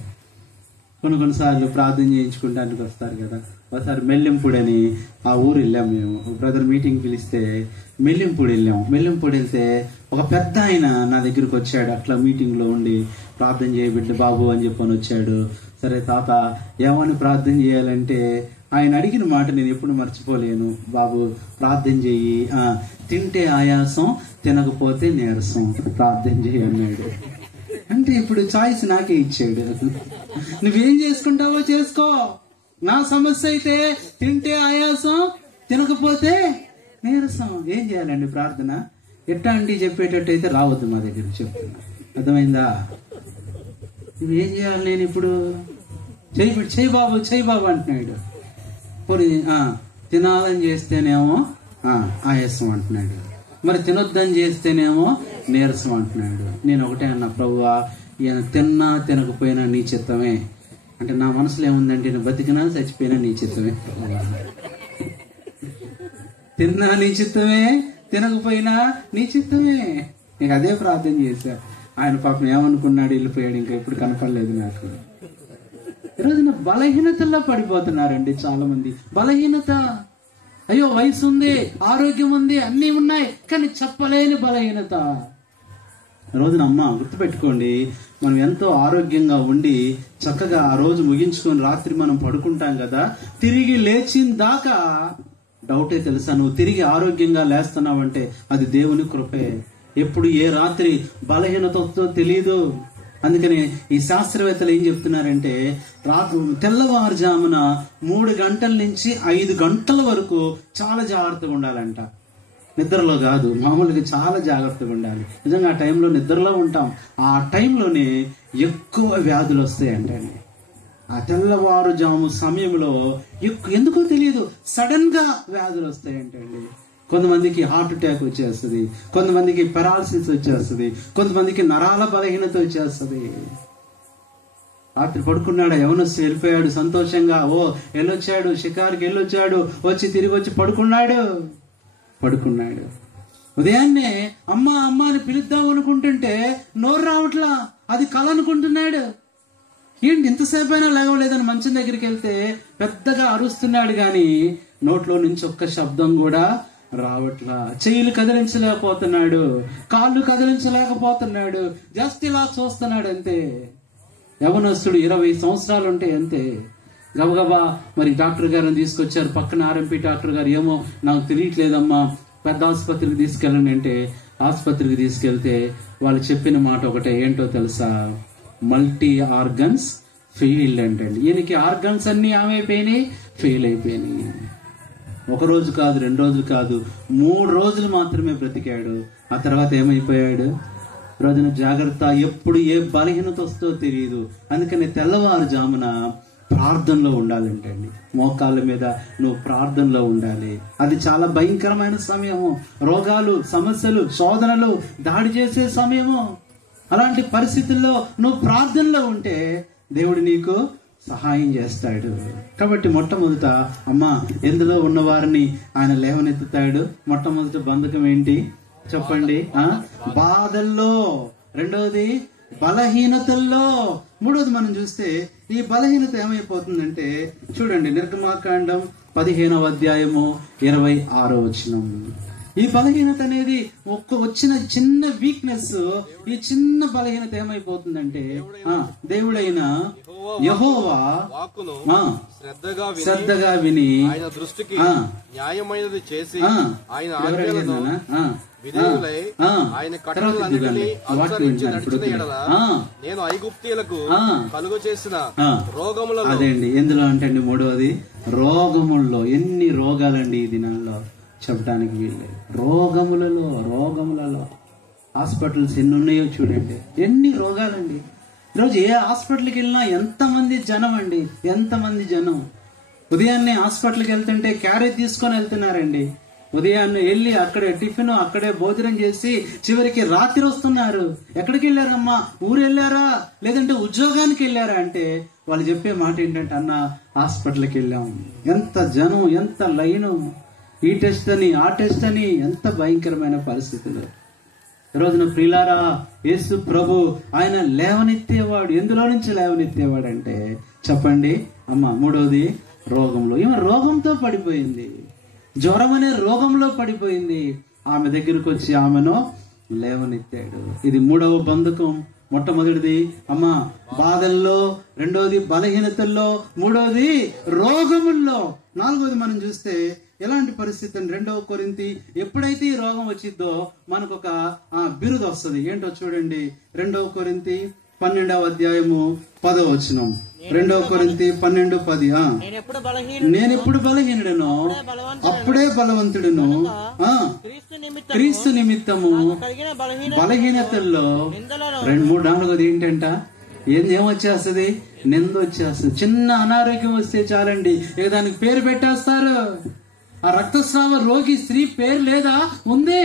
కొన్నిసార్లు ప్రార్థన చేయించుకుంటానికి వస్తారు కదా. ఒకసారి మెల్లింపూడని ఆ ఊరు వెళ్ళాం మేము, బ్రదర్ మీటింగ్ పిలిస్తే మెల్లింపూడి వెళ్ళాం. మెల్లింపూడి వెళ్తే ఒక పెద్ద ఆయన నా దగ్గరికి వచ్చాడు. అట్లా మీటింగ్ లో ఉండి ప్రార్థన చేయబిడ్డ బాబు అని చెప్పని వచ్చాడు. సరే తాత ఏమని ప్రార్థన చేయాలంటే, ఆయన అడిగిన మాట నేను ఎప్పుడు మర్చిపోలేను. బాబు ప్రార్థన చెయ్యి, తింటే ఆయాసం, తినకపోతే నీరసం, ప్రార్థన చెయ్యి అన్నాడు. అంటే ఇప్పుడు చాయిస్ నాకే ఇచ్చాడు. నువ్వేం చేసుకుంటావో చేసుకో. నా సమస్య అయితే తింటే ఆయాసం, తినకపోతే నీరసం. ఏం చేయాలండి ప్రార్థన? ఎట్టా అండి చెప్పేటట్టు అయితే రావద్దు మా దగ్గర, చెప్తున్నా. అర్థమైందా? నువ్వేం చేయాలి? నేను ఇప్పుడు చెయ్యి బాబు అంటున్నాడు. పోనీ తినాలని చేస్తేనేమో ఆయాసం అంటున్నాడు, మరి తినొద్దని చేస్తేనేమో నీరసం అంటున్నాడు. నేను ఒకటే అన్నా, ప్రభువా ఈయన తిన్నా తినకపోయినా నీ చిత్తమే. అంటే నా మనసులో ఏముందంటే, నేను బతికినా చచ్చిపోయినా నీ చిత్తమే. తిన్నా నీ చిత్తమే, తినకపోయినా నీ చిత్తమే. నీకు అదే ప్రార్థన చేశా. ఆయన పాపం ఏమనుకున్నాడు, వెళ్ళిపోయాడు. ఇంకా ఎప్పుడు కనపడలేదు నాకు. ఈరోజున బలహీనతల్లో పడిపోతున్నారండి చాలా మంది. బలహీనత, అయ్యో వయసు ఉంది, ఆరోగ్యం ఉంది, అన్నీ ఉన్నాయి, కానీ చెప్పలేని బలహీనత. రోజున అమ్మ గుర్తుపెట్టుకోండి, మనం ఎంతో ఆరోగ్యంగా ఉండి చక్కగా ఆ రోజు ముగించుకొని రాత్రి మనం పడుకుంటాం కదా, తిరిగి లేచిన దాకా డౌటే తెలుసా. నువ్వు తిరిగి ఆరోగ్యంగా లేస్తున్నావంటే అది దేవుని కృపే. ఎప్పుడు ఏ రాత్రి బలహీనత వస్తుందో తెలియదు. అందుకని ఈ శాస్త్రవేత్తలు ఏం చెప్తున్నారంటే, తెల్లవారుజామున 3 గంటల నుంచి 5 గంటల వరకు చాలా జాగ్రత్తగా ఉండాలంట. నిద్రలో కాదు, మామూలుగా చాలా జాగ్రత్తగా ఉండాలి. నిజంగా ఆ టైంలో నిద్రలో ఉంటాం. ఆ టైంలోనే ఎక్కువ వ్యాధులు వస్తాయంటే, ఆ తెల్లవారుజాము సమయంలో ఎందుకో తెలియదు సడన్ గా వ్యాధులు వస్తాయంటండి. కొంతమందికి హార్ట్ అటాక్ వచ్చేస్తుంది, కొంతమందికి పెరాలసిస్ వచ్చేస్తుంది, కొంతమందికి నరాల బలహీనత వచ్చేస్తుంది. రాత్రి పడుకున్నాడు, యవనస్తు వెళ్ళిపోయాడు సంతోషంగా, వెళ్ళొచ్చాడు, షికారుకి వెళ్ళొచ్చాడు, వచ్చి తిరిగి వచ్చి పడుకున్నాడు. ఉదయాన్నే అమ్మ అని పిలుద్దాం అనుకుంటుంటే నోరు రావట్లా, అది కళ అనుకుంటున్నాడు. ఏంటి ఇంతసేపు అయినా లేవలేదని మంచం దగ్గరికి వెళ్తే పెద్దగా అరుస్తున్నాడు, గాని నోట్లో నుంచి ఒక్క శబ్దం కూడా రావట్లా. చెయ్యిలు కదిలించలేకపోతున్నాడు, కాళ్ళు కదిలించలేకపోతున్నాడు, జస్ట్ ఇలా చూస్తున్నాడు అంతే. యవనస్తుడు 20 సంవత్సరాలు ఉంటే అంతే. గబగబా మరి డాక్టర్ గారిని తీసుకొచ్చారు. పక్కన ఆర్ఎంపీ డాక్టర్ గారు, ఏమో నాకు తెలియట్లేదమ్మా, పెద్ద ఆసుపత్రికి తీసుకెళ్ళండి అంటే ఆసుపత్రికి తీసుకెళ్తే వాళ్ళు చెప్పిన మాట ఒకటే, ఏంటో తెలుసా, మల్టీ ఆర్గన్స్ ఫెయిల్డ్ అంటండి. ఈయనకి ఆర్గన్స్ అన్ని ఏమైపోయినాయి, ఫెయిల్ అయిపోయినాయి. 1 రోజు కాదు, 2 రోజులు కాదు, 3 రోజులు మాత్రమే బ్రతికాడు. ఆ తర్వాత ఏమైపోయాడు? రోజున జాగ్రత్త, ఎప్పుడు ఏ బలహీనత వస్తుందో తెలియదు. అందుకని తెల్లవారుజామున ప్రార్థనలో ఉండాలంటండి. మోకాళ్ళ మీద నువ్వు ప్రార్థనలో ఉండాలి. అది చాలా భయంకరమైన సమయము. రోగాలు, సమస్యలు, శోధనలు దాడి చేసే సమయము. అలాంటి పరిస్థితుల్లో నువ్వు ప్రార్థనలో ఉంటే దేవుడు నీకు సహాయం చేస్తాడు. కాబట్టి మొట్టమొదట అమ్మా ఎందులో ఉన్న వారిని ఆయన లేవనెత్తుతాడు. మొట్టమొదటి బంధకం ఏంటి చెప్పండి? బాధల్లో. రెండవది బలహీనతల్లో. మూడోది మనం చూస్తే ఈ బలహీనత ఏమైపోతుందంటే, చూడండి నిర్గమాకాండం 15వ అధ్యాయము 26వ వచనం. ఈ బలహీనత అనేది వచ్చిన చిన్న వీక్నెస్, ఈ చిన్న బలహీనత ఏమైపోతుందంటే దేవుడైన యెహోవా శ్రద్ధగా విని ఆయన దృష్టికి న్యాయమైనది చేసి ఆయన ఆజ్ఞలను విధేయులై ఆయన కట్టడలన్నిటినీ అనుసరించి నడిచిన ఎడల నేను ఐగుప్తీయులకు కలుగు చేసిన రోగములలో, అదే అండి ఎందులో అంటే అండి మూడవది రోగముల్లో. ఎన్ని రోగాలండి ఈ దినాల్లో చెప్పడానికి వీల్లేదు. రోగములలో హాస్పిటల్స్ ఎన్ని ఉన్నాయో చూడండి, ఎన్ని రోగాలండి. ఈరోజు ఏ హాస్పిటల్కి వెళ్ళినా ఎంతమంది జనం అండి, ఎంతమంది జనం. ఉదయాన్నే హాస్పిటల్కి వెళ్తుంటే క్యారేజ్ తీసుకొని వెళ్తున్నారండి. ఉదయాన్నే వెళ్ళి అక్కడే టిఫిన్, అక్కడే భోజనం చేసి చివరికి రాత్రి వస్తున్నారు. ఎక్కడికి వెళ్ళారమ్మా? ఊరు వెళ్ళారా లేదంటే ఉద్యోగానికి వెళ్ళారా అంటే వాళ్ళు చెప్పే మాట ఏంటంటే, అన్న హాస్పిటల్కి వెళ్ళాం. ఎంత జనం, ఎంత లైను, ఈ టెస్ట్ అని ఆ టెస్ట్ అని, ఎంత భయంకరమైన పరిస్థితులు. ఈరోజున ప్రియులారా, యేసు ప్రభు ఆయన లేవనెత్తేవాడు. ఎందులో నుంచి లేవనెత్తేవాడు అంటే చెప్పండి అమ్మ? మూడవది రోగంలో. ఈమె రోగంతో పడిపోయింది, జ్వరం అనే రోగంలో పడిపోయింది. ఆమె దగ్గరకు వచ్చి ఆమెను లేవనెత్తాడు. ఇది మూడవ బంధకం. మొట్టమొదటిది అమ్మ బాధల్లో, రెండవది బలహీనతల్లో, మూడవది రోగముల్లో, నాలుగవది మనం చూస్తే ఎలాంటి పరిస్థితి అని 2 కొరింథీ ఎప్పుడైతే ఈ రోగం వచ్చిద్దో మనకు ఒక బిరుదు వస్తుంది. ఏంటో చూడండి. 2 కొరింథీ 12వ అధ్యాయము 10వ వచనం. 2 కొరింథీ 12:10. నేనెప్పుడు బలహీనుడను అప్పుడే బలవంతుడును, క్రీస్తు నిమిత్తము బలహీనతల్లో 2-3-4 ఏంటంట? ఏమొచ్చేస్తుంది? నింద వచ్చేస్తుంది. చిన్న అనారోగ్యం వస్తే చాలండి, ఇక దానికి పేరు పెట్టేస్తారు. ఆ రక్తస్రావ రోగి స్త్రీ పేరు లేదా? ఉంది,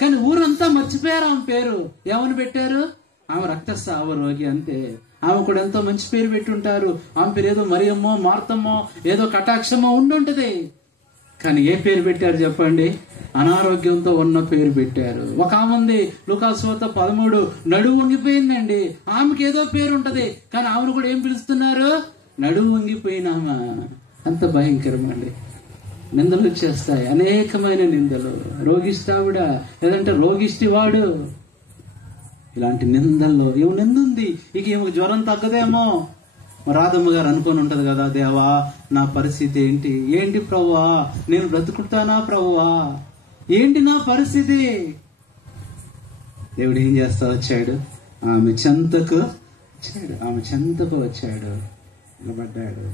కానీ ఊరంతా మర్చిపోయారు ఆమె పేరు. ఏమని పెట్టారు? ఆమె రక్తస్రావ రోగి, అంతే. ఆమె కూడా ఎంతో మంచి పేరు పెట్టుంటారు. ఆమె పేరు ఏదో మరియమ్మో, మార్తమ్మో, ఏదో కటాక్షమో ఉండుంటది. కానీ ఏ పేరు పెట్టారు చెప్పండి? అనారోగ్యంతో ఉన్న పేరు పెట్టారు. ఒక ఆమె ఉంది, లూకాసు వార్త 13, నడువు వంగిపోయిందండి. ఆమెకి ఏదో పేరు ఉంటది, కానీ ఆమెను కూడా ఏం పిలుస్తున్నారు? నడువు వంగిపోయిన ఆమె. అంత భయంకరమండి. నిందలు వచ్చేస్తాయి, అనేకమైన నిందలు. రోగిష్టావిడ లేదంటే రోగిష్టి వాడు, ఇలాంటి నిందల్లో ఏమో నిందుంది. ఇక ఏమో జ్వరం తగ్గదేమో. రాధమ్మ గారు అనుకొని ఉంటది కదా, దేవా నా పరిస్థితి ఏంటి ప్రభువా, నేను బ్రతుకుతానా ప్రభువా, ఏంటి నా పరిస్థితి? దేవుడు ఏం చేస్తా వచ్చాడు? ఆమె చెంతకు వచ్చాడు, నిలబడ్డాడు.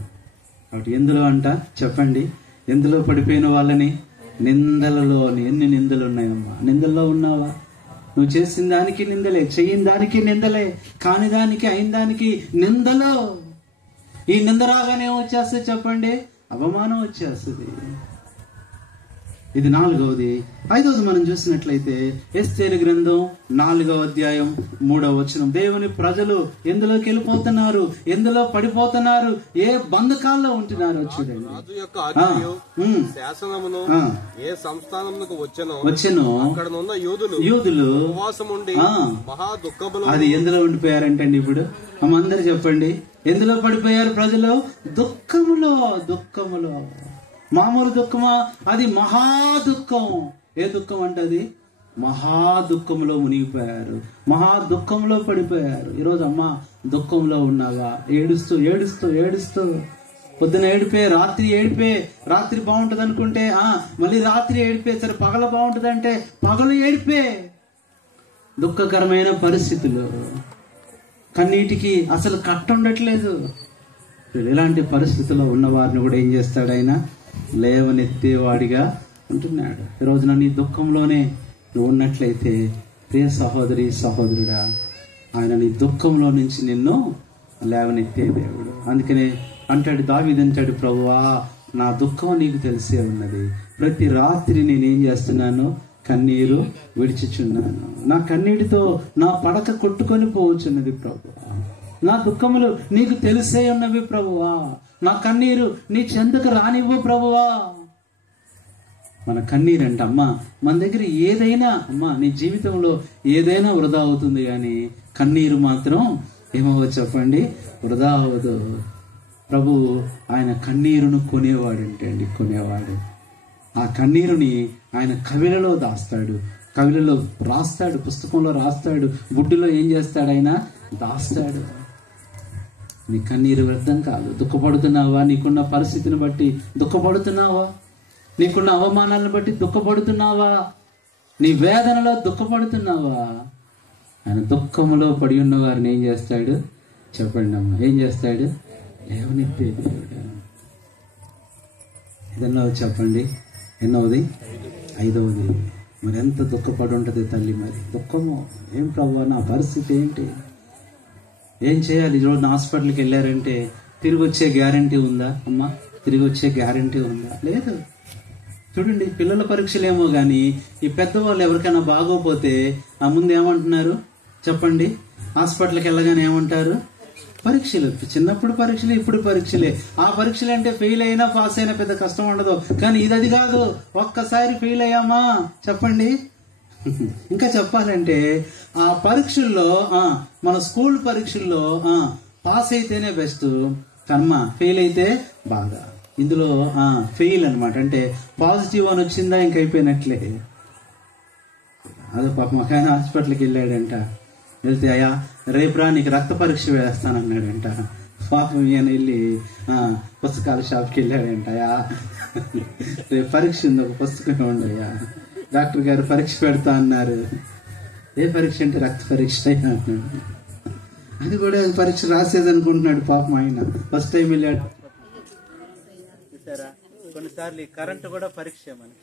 కాబట్టి ఎందులో అంట చెప్పండి? ఎందులో పడిపోయిన వాళ్ళని? నిందలలోని. ఎన్ని నిందలు ఉన్నాయమ్మా? నిందల్లో ఉన్నావా? నువ్వు చేసిన దానికి నిందలే, చెయ్యిన దానికి నిందలే, కాని దానికి అయిన దానికి నిందలో. ఈ నింద రాగానే వచ్చేస్తుంది చెప్పండి? అవమానం వచ్చేస్తుంది. ఇది 4వది. 5వది మనం చూసినట్లయితే ఎస్తేరు గ్రంథం 4వ అధ్యాయం 3వ వచనం. దేవుని ప్రజలు ఎందులోకి వెళ్ళిపోతున్నారు, ఎందులో పడిపోతున్నారు, ఏ బంధకాల్లో ఉంటున్నారు చూడండి. రాజు యొక్క ఆజ్ఞయు శాసనమును ఏ సంస్థానమునకు వచ్చెనో అక్కడనున్న యూదులు ఉపవాసం ఉండి మహా దుఃఖములో. అది ఎందులో ఉండిపోయారంటండి ఇప్పుడు? అందరు చెప్పండి, ఎందులో పడిపోయారు ప్రజలు? దుఃఖములో. మామూలు దుఃఖమా? అది మహా దుఃఖం. ఏ దుఃఖం అంటే అది మహా దుఃఖంలో మునిగిపోయారు, మహా దుఃఖంలో పడిపోయారు. ఈరోజు అమ్మ దుఃఖంలో ఉన్నావా? ఏడుస్తూ పొద్దున ఏడిపే, రాత్రి ఏడిపే. రాత్రి బాగుంటది అనుకుంటే మళ్ళీ రాత్రి ఏడిపే. సరే పగల బాగుంటది అంటే పగలు ఏడిపే. దుఃఖకరమైన పరిస్థితులు, కన్నీటికి అసలు కట్టుండట్లేదు. ఇలాంటి పరిస్థితుల్లో ఉన్న వారిని కూడా ఏం చేస్తాడు ఆయన? లేవనెత్తేవాడిగా ఉంటున్నాడు. ఈరోజు నీ దుఃఖంలోనే నువ్వు ఉన్నట్లయితే ప్రియ సహోదరి సహోదరుడా, ఆయన నీ దుఃఖంలో నుంచి నిన్ను లేవనెత్తే దేవుడు. అందుకనే అంటాడు దావీదు అంటాడు, ప్రభువా నా దుఃఖం నీకు తెలిసే ఉన్నది, ప్రతి రాత్రి నేనేం చేస్తున్నాను? కన్నీరు విడిచిచున్నాను. నా కన్నీటితో నా పడక కొట్టుకొని పోవచ్చున్నది ప్రభువా. నా దుఃఖములు నీకు తెలిసే ఉన్నవి ప్రభువా. నా కన్నీరు నీ చెంతకు రానివ్వు ప్రభువా. మన కన్నీరు అంట అమ్మా, మన దగ్గర ఏదైనా అమ్మా నీ జీవితంలో ఏదైనా వృధా అవుతుంది, కానీ కన్నీరు మాత్రం ఏమవ్వదు చెప్పండి? వృధా అవ్వదు. ప్రభు ఆయన కన్నీరును కొనేవాడు అండి, కొనేవాడు. ఆ కన్నీరుని ఆయన కవిలలో దాస్తాడు, కవిలలో రాస్తాడు, పుస్తకంలో రాస్తాడు, బుడ్డిలో ఏం చేస్తాడు ఆయన దాస్తాడు. నీ కన్నీరు వ్యర్థం కాదు. దుఃఖపడుతున్నావా? నీకున్న పరిస్థితిని బట్టి దుఃఖపడుతున్నావా? నీకున్న అవమానాలను బట్టి దుఃఖపడుతున్నావా? నీ వేదనలో దుఃఖపడుతున్నావా? ఆయన దుఃఖంలో పడి ఉన్న వారిని ఏం చేస్తాడు చెప్పండి అమ్మ? ఏం చేస్తాడు? లేవనెత్తే దేవుడు. ఇదన్నో చెప్పండి, ఎన్నోది? 5వది. మరి ఎంత దుఃఖపడి ఉంటుంది తల్లి. మరి దుఃఖము ఏం ప్రభువా, నా పరిస్థితి ఏంటి, ఏం చేయాలి? ఈరోజు హాస్పిటల్కి వెళ్ళారంటే తిరిగి వచ్చే గ్యారంటీ ఉందా అమ్మా? తిరిగి వచ్చే గ్యారంటీ ఉందా? లేదు. చూడండి, పిల్లల పరీక్షలేమో కానీ ఈ పెద్దవాళ్ళు ఎవరికైనా బాగోపోతే ఆ ముందు ఏమంటున్నారు చెప్పండి? హాస్పిటల్కి వెళ్ళగానే ఏమంటారు? పరీక్షలు. చిన్నప్పుడు పరీక్షలు, ఇప్పుడు పరీక్షలే. ఆ పరీక్షలు అంటే ఫెయిల్ అయినా పాస్ అయినా పెద్ద కష్టం ఉండదు. కానీ ఇది అది కాదు, ఒక్కసారి ఫెయిల్ అయ్యామా చెప్పండి. ఇంకా చెప్పాలంటే ఆ పరీక్షల్లో మన స్కూల్ పరీక్షల్లో పాస్ అయితేనే బెస్ట్, కర్మ ఫెయిల్ అయితే బాగా. ఇందులో ఫెయిల్ అనమాట, అంటే పాజిటివ్ అని వచ్చిందా ఇంక అయిపోయినట్లే. అదే పాపం ఒక ఆయన హాస్పిటల్కి వెళ్ళాడంట. వెళ్తే అయ్యా రేపురా నీకు రక్త పరీక్ష వేస్తానన్నాడంట. పాపం ఈయన వెళ్ళి పుస్తకాల షాప్కి వెళ్ళాడంట. అయ్యా రేపు పరీక్ష ఉంది, ఒక పుస్తకం ఉండయ్యా, డాక్టర్ గారు పరీక్ష పెడతా అన్నారు. ఏ పరీక్ష అంటే రక్త పరీక్ష అయ్యా అన్నాడు. అది కూడా పరీక్ష రాసేది అనుకుంటున్నాడు పాపం ఆయన. ఫస్ట్ టైం వెళ్ళాడు. చూసారా, కొన్నిసార్లు ఈ కరెంటు కూడా పరీక్ష మనకి.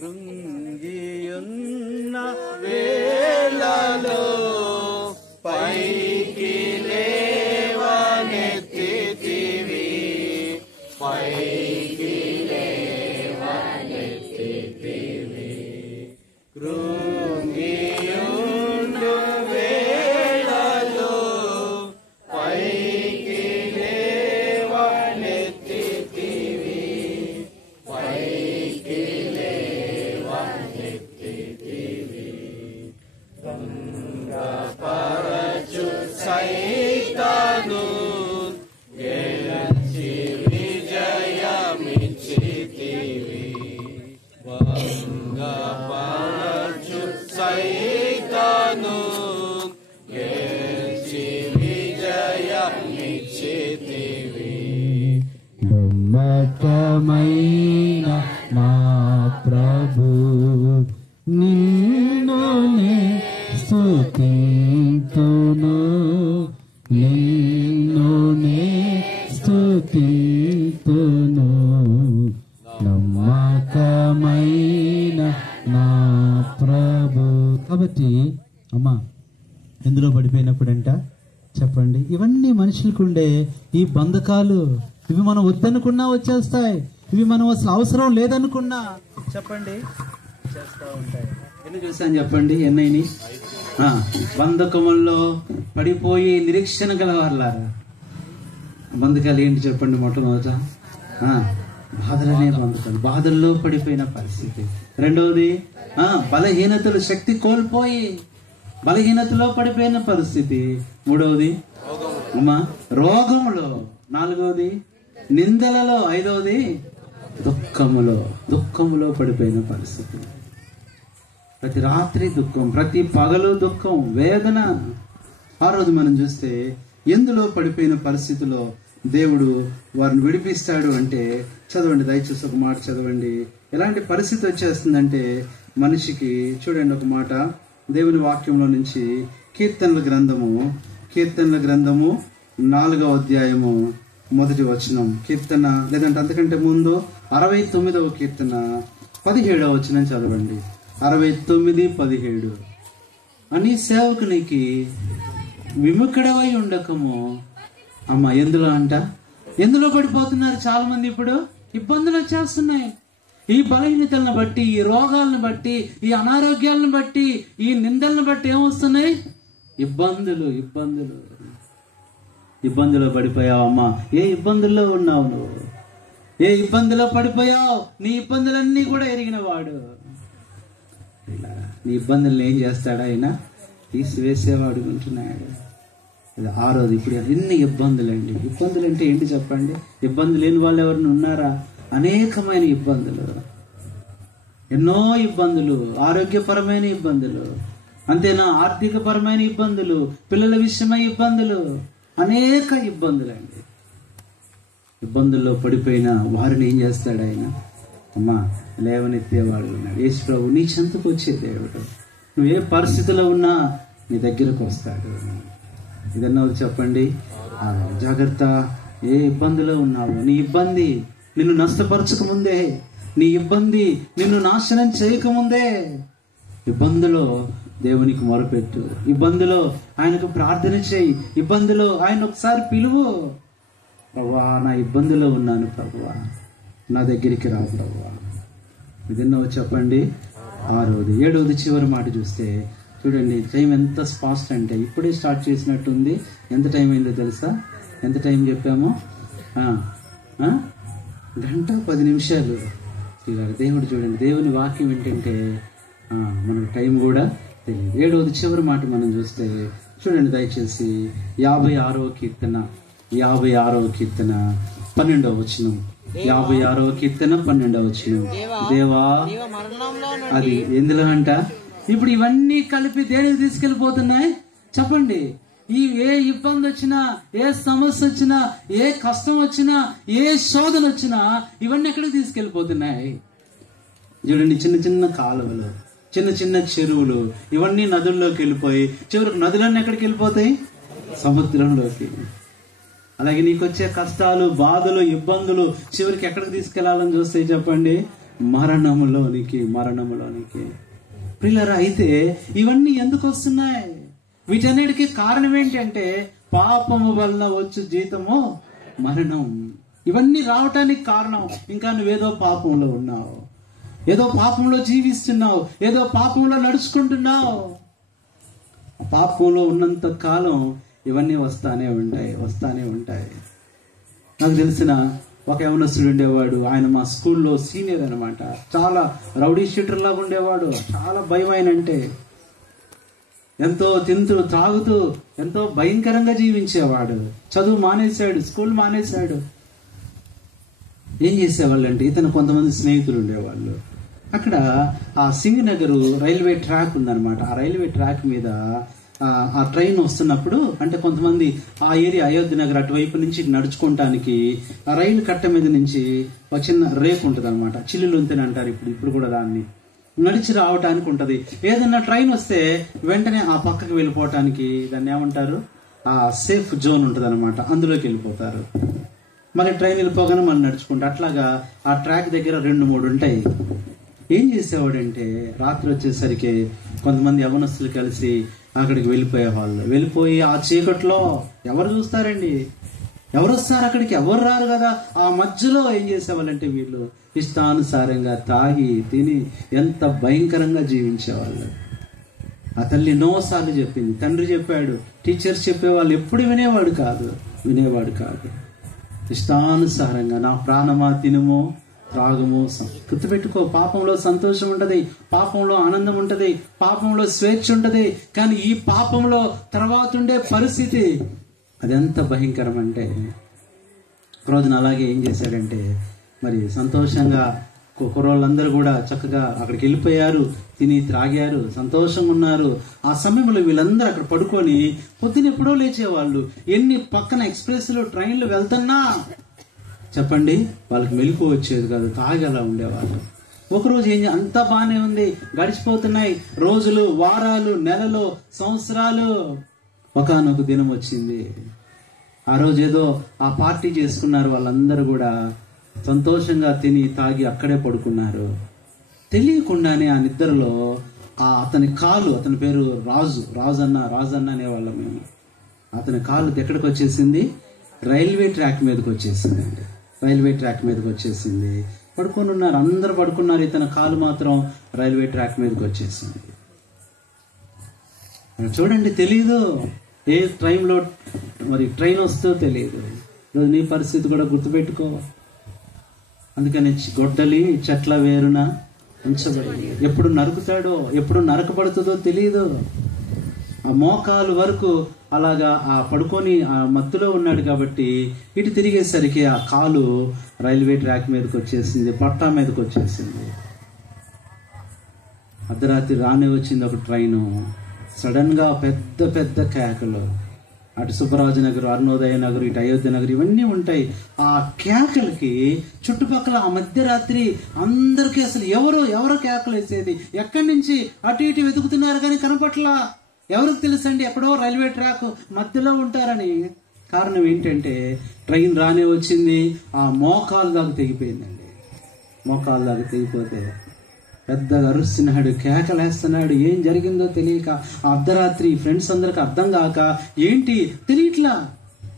కృంగియున్న వేళలో పైకి లేవనెత్తితివి, పైకి లేవనెత్తితివి. కృంగియున్న వేళలో పైకి లేవనెత్తితివి, పైకి పరచు సైతాను గెలిచి విజయమిచ్చితివి. భంగపరచు సైతాను గెలిచి విజయమిచ్చితివి. నమ్మకమైన నా ప్రభు నిన్నునే స్తుతింతును, నిన్నునే స్తుతింతును. నమ్మకమైన నా ప్రభు. కాబట్టి అమ్మా ఎందులో పడిపోయినప్పుడంట చెప్పండి, ఇవన్నీ మనుషులకు ఉండే ఈ బంధకాలు, ఇవి మనం వద్దనుకున్నా వచ్చేస్తాయి, ఇవి మనం అసలు అవసరం లేదనుకున్నా చెప్పండి చేస్తూ ఉంటాయి. ఎన్ని చూసాను చెప్పండి? ఎన్నైని బంధకముల్లో పడిపోయి నిరీక్షణ గలవారులారా. బంధకాలు ఏంటి చెప్పండి? మొట్టమొదట బాధలనే బంధకాలు, బాధల్లో పడిపోయిన పరిస్థితి. రెండవది బలహీనతలు, శక్తి కోల్పోయి బలహీనతలో పడిపోయిన పరిస్థితి. మూడవది రోగములో. నాలుగవది నిందలలో. ఐదవది దుఃఖములో పడిపోయిన పరిస్థితి. ప్రతి రాత్రి దుఃఖం, ప్రతి పగలు దుఃఖం, వేదన. ఆ రోజు మనం చూస్తే ఎందులో పడిపోయిన పరిస్థితిలో దేవుడు వారిని విడిపిస్తాడు అంటే చదవండి, దయచేసి ఒక మాట చదవండి. ఎలాంటి పరిస్థితి వచ్చేస్తుందంటే మనిషికి, చూడండి ఒక మాట దేవుని వాక్యంలో నుంచి, కీర్తనల గ్రంథము 4వ అధ్యాయము 1వ వచనం. కీర్తన లేదంటే అంతకంటే ముందు 69వ కీర్తన 17వ వచనం చదవండి. 69:17. అని సేవకునికి విముఖుడవై ఉండకము. అమ్మ ఎందులో పడిపోతున్నారు చాలా మంది? ఇప్పుడు ఇబ్బందులు వచ్చేస్తున్నాయి. ఈ బలహీనతలను బట్టి, ఈ రోగాలను బట్టి, ఈ అనారోగ్యాలను బట్టి, ఈ నిందలను బట్టి ఏమొస్తున్నాయి? ఇబ్బందులో పడిపోయావు అమ్మా. ఏ ఇబ్బందుల్లో ఉన్నావు నువ్వు? ఏ ఇబ్బందిలో పడిపోయావు? నీ ఇబ్బందులన్నీ కూడా ఎరిగిన వాడు. నీ ఇబ్బందులను ఏం చేస్తాడు ఆయన? తీసివేసేవాడు ఉంటున్నాడు. ఆ రోజు ఇప్పుడు ఎన్ని ఇబ్బందులండి. ఇబ్బందులు అంటే ఏంటి చెప్పండి? ఇబ్బంది లేని వాళ్ళు ఎవరిని ఉన్నారా? అనేకమైన ఇబ్బందులు, ఎన్నో ఇబ్బందులు, ఆరోగ్యపరమైన ఇబ్బందులు, అంతేనా, ఆర్థికపరమైన ఇబ్బందులు, పిల్లల విషయమై ఇబ్బందులు, అనేక ఇబ్బందులు అండి. ఇబ్బందుల్లో పడిపోయిన వారిని ఏం చేస్తాడు ఆయన? అమ్మా లేవనెత్తేవాడు ఉన్నాడు. యేసు ప్రభు నీ చెంతకు వచ్చే దేవుడు. నువ్వు ఏ పరిస్థితిలో ఉన్నా నీ దగ్గరకు వస్తాడు. ఇదన్నా చెప్పండి. జాగ్రత్త, ఏ ఇబ్బందిలో ఉన్నావు, నీ ఇబ్బంది నిన్ను నష్టపరచకముందే, నీ ఇబ్బంది నిన్ను నాశనం చేయకముందే, ఇబ్బందిలో దేవునికి మొరపెట్టు, ఇబ్బందిలో ఆయనకు ప్రార్థన చేయి, ఇబ్బందిలో ఆయన ఒకసారి పిలువు. ప్రభువా నా ఇబ్బందిలో ఉన్నాను ప్రభువా, నా దగ్గరికి రా ప్రభువా. ఇదన్నో చెప్పండి. 6వది 7వది చివరి మాట చూస్తే చూడండి, టైం ఎంత ఫాస్ట్ అంటే ఇప్పుడే స్టార్ట్ చేసినట్టుంది. ఎంత టైం అయిందో తెలుసా? ఎంత టైం చెప్పాము? 1:10. దేవుడు చూడండి, దేవుని వాక్యం ఏంటంటే మనకు టైం కూడా తెలియదు. 7వది చివరి మాట మనం చూస్తే చూడండి దయచేసి, 56వ కీర్తన 12వ వచనం. 56వ కీర్తన 12వ వచనం. దేవా, అది ఎందులో అంట? ఇప్పుడు ఇవన్నీ కలిపి దేనికి తీసుకెళ్ళిపోతున్నాయి చెప్పండి? ఏ ఇబ్బంది వచ్చినా, ఏ సమస్య వచ్చినా, ఏ కష్టం వచ్చినా, ఏ శోధన వచ్చినా ఇవన్నీ ఎక్కడికి తీసుకెళ్ళిపోతున్నాయి? చూడండి, చిన్న చిన్న కాలువలు, చిన్న చిన్న చెరువులు, ఇవన్నీ నదుల్లోకి వెళ్ళిపోయి చివరికి నదులన్నీ ఎక్కడికి వెళ్ళిపోతాయి? సముద్రంలోకి. అలాగే నీకు వచ్చే కష్టాలు, బాధలు, ఇబ్బందులు చివరికి ఎక్కడికి తీసుకెళ్లాలని చూస్తే చెప్పండి? మరణములోనికి. ప్రియులారా, అయితే ఇవన్నీ ఎందుకు వస్తున్నాయి? వీటన్నిటికీ కారణం ఏంటంటే పాపము వలన వచ్చు జీతము మరణం. ఇవన్నీ రావటానికి కారణం ఇంకా నువ్వేదో పాపంలో ఉన్నావు, ఏదో పాపంలో జీవిస్తున్నావు, ఏదో పాపంలో నడుచుకుంటున్నావు. పాపంలో ఉన్నంత కాలం ఇవన్నీ వస్తానే ఉంటాయి. నాకు తెలిసిన ఒక యవనస్తుడు ఉండేవాడు. ఆయన మా స్కూల్లో సీనియర్ అనమాట. చాలా రౌడీ షీటర్ లాగా ఉండేవాడు. చాలా భయం ఆయన అంటే. ఎంతో తింటూ తాగుతూ ఎంతో భయంకరంగా జీవించేవాడు. చదువు మానేశాడు, స్కూల్ మానేశాడు. ఏం చేసేవాళ్ళు అంటే, ఇతను కొంతమంది స్నేహితులు ఉండేవాళ్ళు. అక్కడ ఆ సింగ్ నగర్ రైల్వే ట్రాక్ ఉందన్నమాట. ఆ రైల్వే ట్రాక్ మీద ఆ ట్రైన్ వస్తున్నప్పుడు, అంటే కొంతమంది ఆ ఏరియా అయోధ్య నగర్ అటువైపు నుంచి నడుచుకోవటానికి ఆ రైలు కట్ట మీద నుంచి ఒక చిన్న రేకు ఉంటుంది అనమాట. చిల్లులుంతని అంటారు ఇప్పుడు కూడా. దాన్ని నడిచి రావటానికి ఉంటది. ఏదన్నా ట్రైన్ వస్తే వెంటనే ఆ పక్కకి వెళ్ళిపోవటానికి దాన్ని ఏమంటారు? ఆ సేఫ్ జోన్ ఉంటుంది అనమాట. అందులోకి వెళ్ళిపోతారు. మళ్ళీ ట్రైన్ వెళ్ళిపోగానే మనం నడుచుకుంటాం. అట్లాగా ఆ ట్రాక్ దగ్గర 2-3 ఉంటాయి. ఏం చేసేవాడంటే, రాత్రి వచ్చేసరికి కొంతమంది యవనస్తులు కలిసి అక్కడికి వెళ్ళిపోయేవాళ్ళు. వెళ్ళిపోయి ఆ చీకట్లో ఎవరు చూస్తారండి? ఎవరు వస్తారు అక్కడికి? ఎవరు రారు కదా. ఆ మధ్యలో ఏం చేసేవాళ్ళంటే వీళ్ళు ఇష్టానుసారంగా తాగి తిని ఎంత భయంకరంగా జీవించేవాళ్ళు. ఆ తల్లి ఎన్నోసార్లు చెప్పింది, తండ్రి చెప్పాడు, టీచర్స్ చెప్పేవాళ్ళు, ఎప్పుడు వినేవాడు కాదు. ఇష్టానుసారంగా నా ప్రాణమా తినుమో త్రాగము. గుర్తుపెట్టుకో, పాపంలో సంతోషం ఉంటది, పాపంలో ఆనందం ఉంటది, పాపంలో స్వేచ్ఛ ఉంటది. కానీ ఈ పాపంలో తర్వాత ఉండే పరిస్థితి అది ఎంత భయంకరం అంటే, రోజున అలాగే ఏం చేశాడంటే, మరి సంతోషంగా కుర్రోళ్ళందరూ కూడా చక్కగా అక్కడికి వెళ్ళిపోయారు, తిని త్రాగారు, సంతోషంగా ఉన్నారు. ఆ సమయంలో వీళ్ళందరూ అక్కడ పడుకొని పొద్దున ఎప్పుడో లేచేవాళ్ళు. ఎన్ని పక్కన ఎక్స్ప్రెస్లు ట్రైన్లు వెళ్తున్నా చెప్పండి వాళ్ళకి మెలకు వచ్చేది కాదు. తాగి అలా ఉండేవాళ్ళు. ఒకరోజు అంతా బాగానే ఉంది, గడిచిపోతున్నాయి రోజులు, వారాలు, నెలలు, సంవత్సరాలు. ఒకానొక దినం వచ్చింది. ఆ రోజు ఏదో ఆ పార్టీ చేసుకున్నారు. వాళ్ళందరూ కూడా సంతోషంగా తిని తాగి అక్కడే పడుకున్నారు. తెలియకుండానే ఆ నిద్రలో అతని కాలు, అతని పేరు రాజన్న అనేవాళ్ళం మేము. అతని కాలు ఎక్కడికి వచ్చేసింది? రైల్వే ట్రాక్ మీదకి వచ్చేసిందండి. పడుకొని ఉన్నారు, అందరు పడుకున్నారు. ఇతని కాలు మాత్రం రైల్వే ట్రాక్ మీదకి వచ్చేసింది. చూడండి, తెలీదు ఏ ట్రైన్లో మరి ట్రైన్ వస్తుందో తెలియదు. ఈరోజు నీ పరిస్థితి కూడా గుర్తుపెట్టుకో. అందుకని గొడ్డలి చెట్ల వేరున ఉంచబడి, ఎప్పుడు నరుకుతాడో, ఎప్పుడు నరకబడుతుందో తెలియదు. ఆ మోకాలు వరకు అలాగా ఆ పడుకొని ఆ మత్తులో ఉన్నాడు కాబట్టి ఇటు తిరిగేసరికి ఆ కాలు రైల్వే ట్రాక్ మీదకి వచ్చేసింది, పట్టా మీదకి వచ్చేసింది. అర్ధరాత్రి రానే వచ్చింది ఒక ట్రైను. సడన్ గా పెద్ద పెద్ద కేకలు. అటు సుబ్బరాజు నగర్, అరుణోదయ నగర్, ఇటు అయోధ్య నగర్ ఇవన్నీ ఉంటాయి. ఆ కేకలకి చుట్టుపక్కల ఆ మధ్యరాత్రి అందరికీ అసలు ఎవరు కేకలు వేసేది, ఎక్కడి నుంచి అటు ఇటు వెతుకుతున్నారు కానీ కనపట్లా. ఎవరికి తెలుసండి ఎక్కడో రైల్వే ట్రాక్ మధ్యలో ఉంటారని. కారణం ఏంటంటే ట్రైన్ రానే వచ్చింది, ఆ మోకాలు దాకా తెగిపోయిందండి. మోకాలు దాకా తెగిపోతే పెద్దగా అరుస్తున్నాడు, కేకలేస్తున్నాడు. ఏం జరిగిందో తెలియక అర్ధరాత్రి ఫ్రెండ్స్ అందరికి అర్థం కాక ఏంటి తెలియట్లా,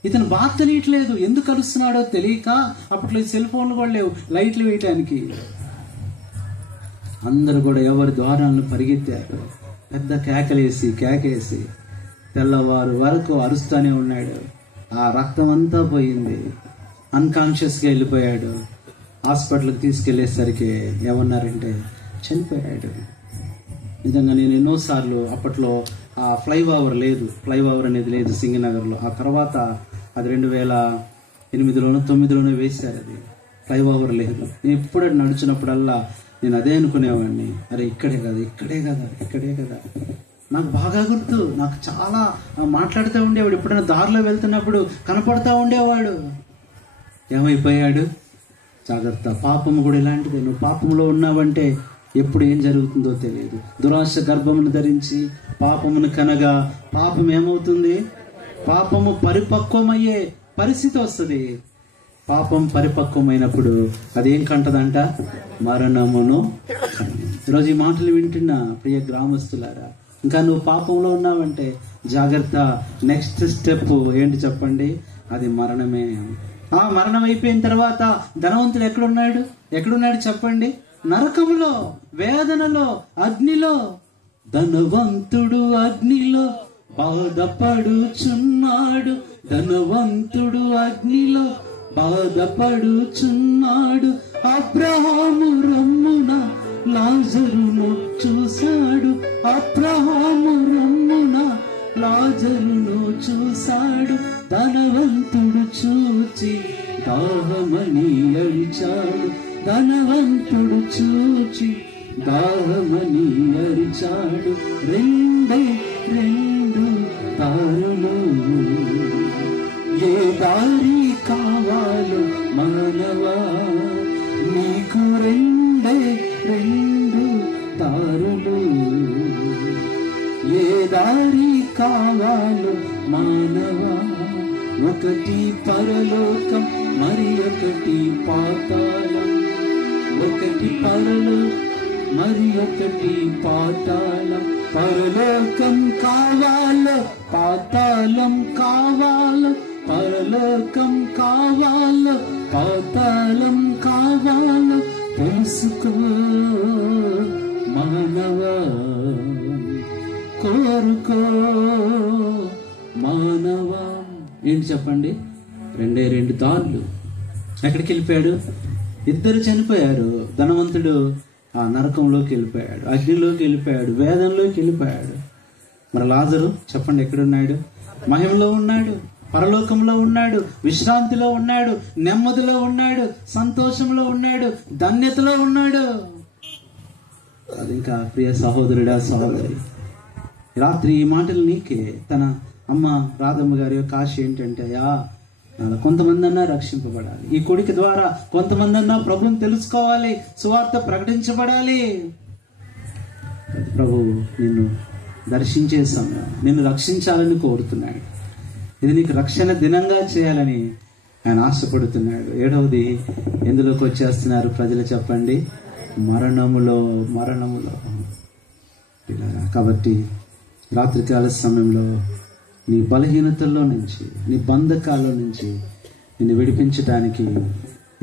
ఇతను బాగా తెలియట్లేదు, ఎందుకు అరుస్తున్నాడో తెలియక. అప్పట్లో సెల్ ఫోన్లు కూడా లేవు లైట్లు వేయటానికి. అందరూ కూడా ఎవరి ద్వారాలను పరిగెత్తారు, పెద్ద కేకేసి తెల్లవారు వరకు అరుస్తూనే ఉన్నాడు. ఆ రక్తం అంతా పోయింది, అన్కాన్షియస్గా వెళ్ళిపోయాడు. హాస్పిటల్కి తీసుకెళ్లేసరికి ఏమన్నారంటే చనిపోయాడు. నిజంగా నేను ఎన్నోసార్లు, అప్పట్లో ఆ ఫ్లైఓవర్ అనేది లేదు సింగనగర్లో. ఆ తర్వాత అది 2008లోనో 2009లోనో వేశారు. అది ఫ్లైఓవర్ లేదు. నేను ఎప్పుడు నడిచినప్పుడల్లా నేను అదే అనుకునేవాడిని, అరే ఇక్కడే కదా. నాకు బాగా గుర్తు, నాకు చాలా మాట్లాడుతూ ఉండేవాడు. ఎప్పుడైనా దారిలో వెళ్తున్నప్పుడు కనపడతా ఉండేవాడు. ఏమైపోయాడు? జాగ్రత్త, పాపము కూడా ఇలాంటిదే. నువ్వు పాపంలో ఉన్నావంటే ఎప్పుడు ఏం జరుగుతుందో తెలియదు. దురాశ గర్భమును ధరించి పాపమును కనగా పాపం ఏమవుతుంది? పాపము పరిపక్వమయ్యే పరిస్థితి వస్తుంది. పాపం పరిపక్వమైనప్పుడు అదేం కంటదంట? మరణమును. ఈరోజు ఈ మాటలు వింటున్నా ప్రియ గ్రామస్తులారా, ఇంకా నువ్వు పాపంలో ఉన్నావంటే జాగ్రత్త. నెక్స్ట్ స్టెప్ ఏంటి చెప్పండి? అది మరణమే. ఆ మరణం అయిపోయిన తర్వాత ధనవంతుడు ఎక్కడున్నాడు చెప్పండి? నరకములో, వేదనలో, అగ్నిలో. ధనవంతుడు అగ్నిలో బాధపడుచున్నాడు, ధనవంతుడు అగ్నిలో బాధపడుచున్నాడు. అబ్రహాము రమ్మున లాజరును చూశాడు, అబ్రహాము రమ్మున లాజరును చూశాడు. ధనవంతుడు చూచి దాహమని అరిచాడు, ధనవంతుడు చూచి దాహమని అరిచాడు. రెండు దారులు, ఏ దారి కావాలో మానవా నీకు? రెండు దారులు, ఏ దారి కావాలో మానవా? ఒకటి పరలోకం, మరి ఒకటి పాతాళం. ఒకటి పరలోకం, మరి ఒకటి పాతాళం. పరలోకం కావాలో పాతాళం కావాలో? పరలోకం కావాలో పాతాళం కావాలో? తెలుసుకో మానవా, కోరుకో మానవా. ఏంటి చెప్పండి? రెండు దారులు. ఎక్కడికి వెళ్ళిపోయాడు? ఇద్దరు చనిపోయారు. ధనవంతుడు ఆ నరకంలోకి వెళ్ళిపోయాడు, అగ్నిలోకి వెళ్ళిపోయాడు, వేదంలోకి వెళ్ళిపోయాడు. మరి లాజరు చెప్పండి ఎక్కడున్నాడు? మహిమలో ఉన్నాడు, పరలోకంలో ఉన్నాడు, విశ్రాంతిలో ఉన్నాడు, నెమ్మదిలో ఉన్నాడు, సంతోషంలో ఉన్నాడు, ధన్యతలో ఉన్నాడు. అది ఇంకా ప్రియ సహోదరుడా, సహోదరి, రాత్రి ఈ మాటలు నీకే. తన అమ్మ రాధమ్మ గారి యొక్క ఆశ ఏంటంటే, కొంతమంది అన్నా రక్షింపబడాలి, ఈ కొడుకు ద్వారా కొంతమంది అన్నా ప్రభువుని తెలుసుకోవాలి, సువార్త ప్రకటించబడాలి. ప్రభు నిన్ను దర్శించే సమయం, నిన్ను రక్షించాలని కోరుతున్నాడు. ఇది నీకు రక్షణ దినంగా చేయాలని ఆయన ఆశపడుతున్నాడు. 7వది ఎందులోకి వచ్చేస్తున్నారు ప్రజలు చెప్పండి? మరణములో. కాబట్టి రాత్రికాల సమయంలో నీ బలహీనతల్లో నుంచి, నీ బంధకాల్లో నుంచి నిన్ను విడిపించడానికి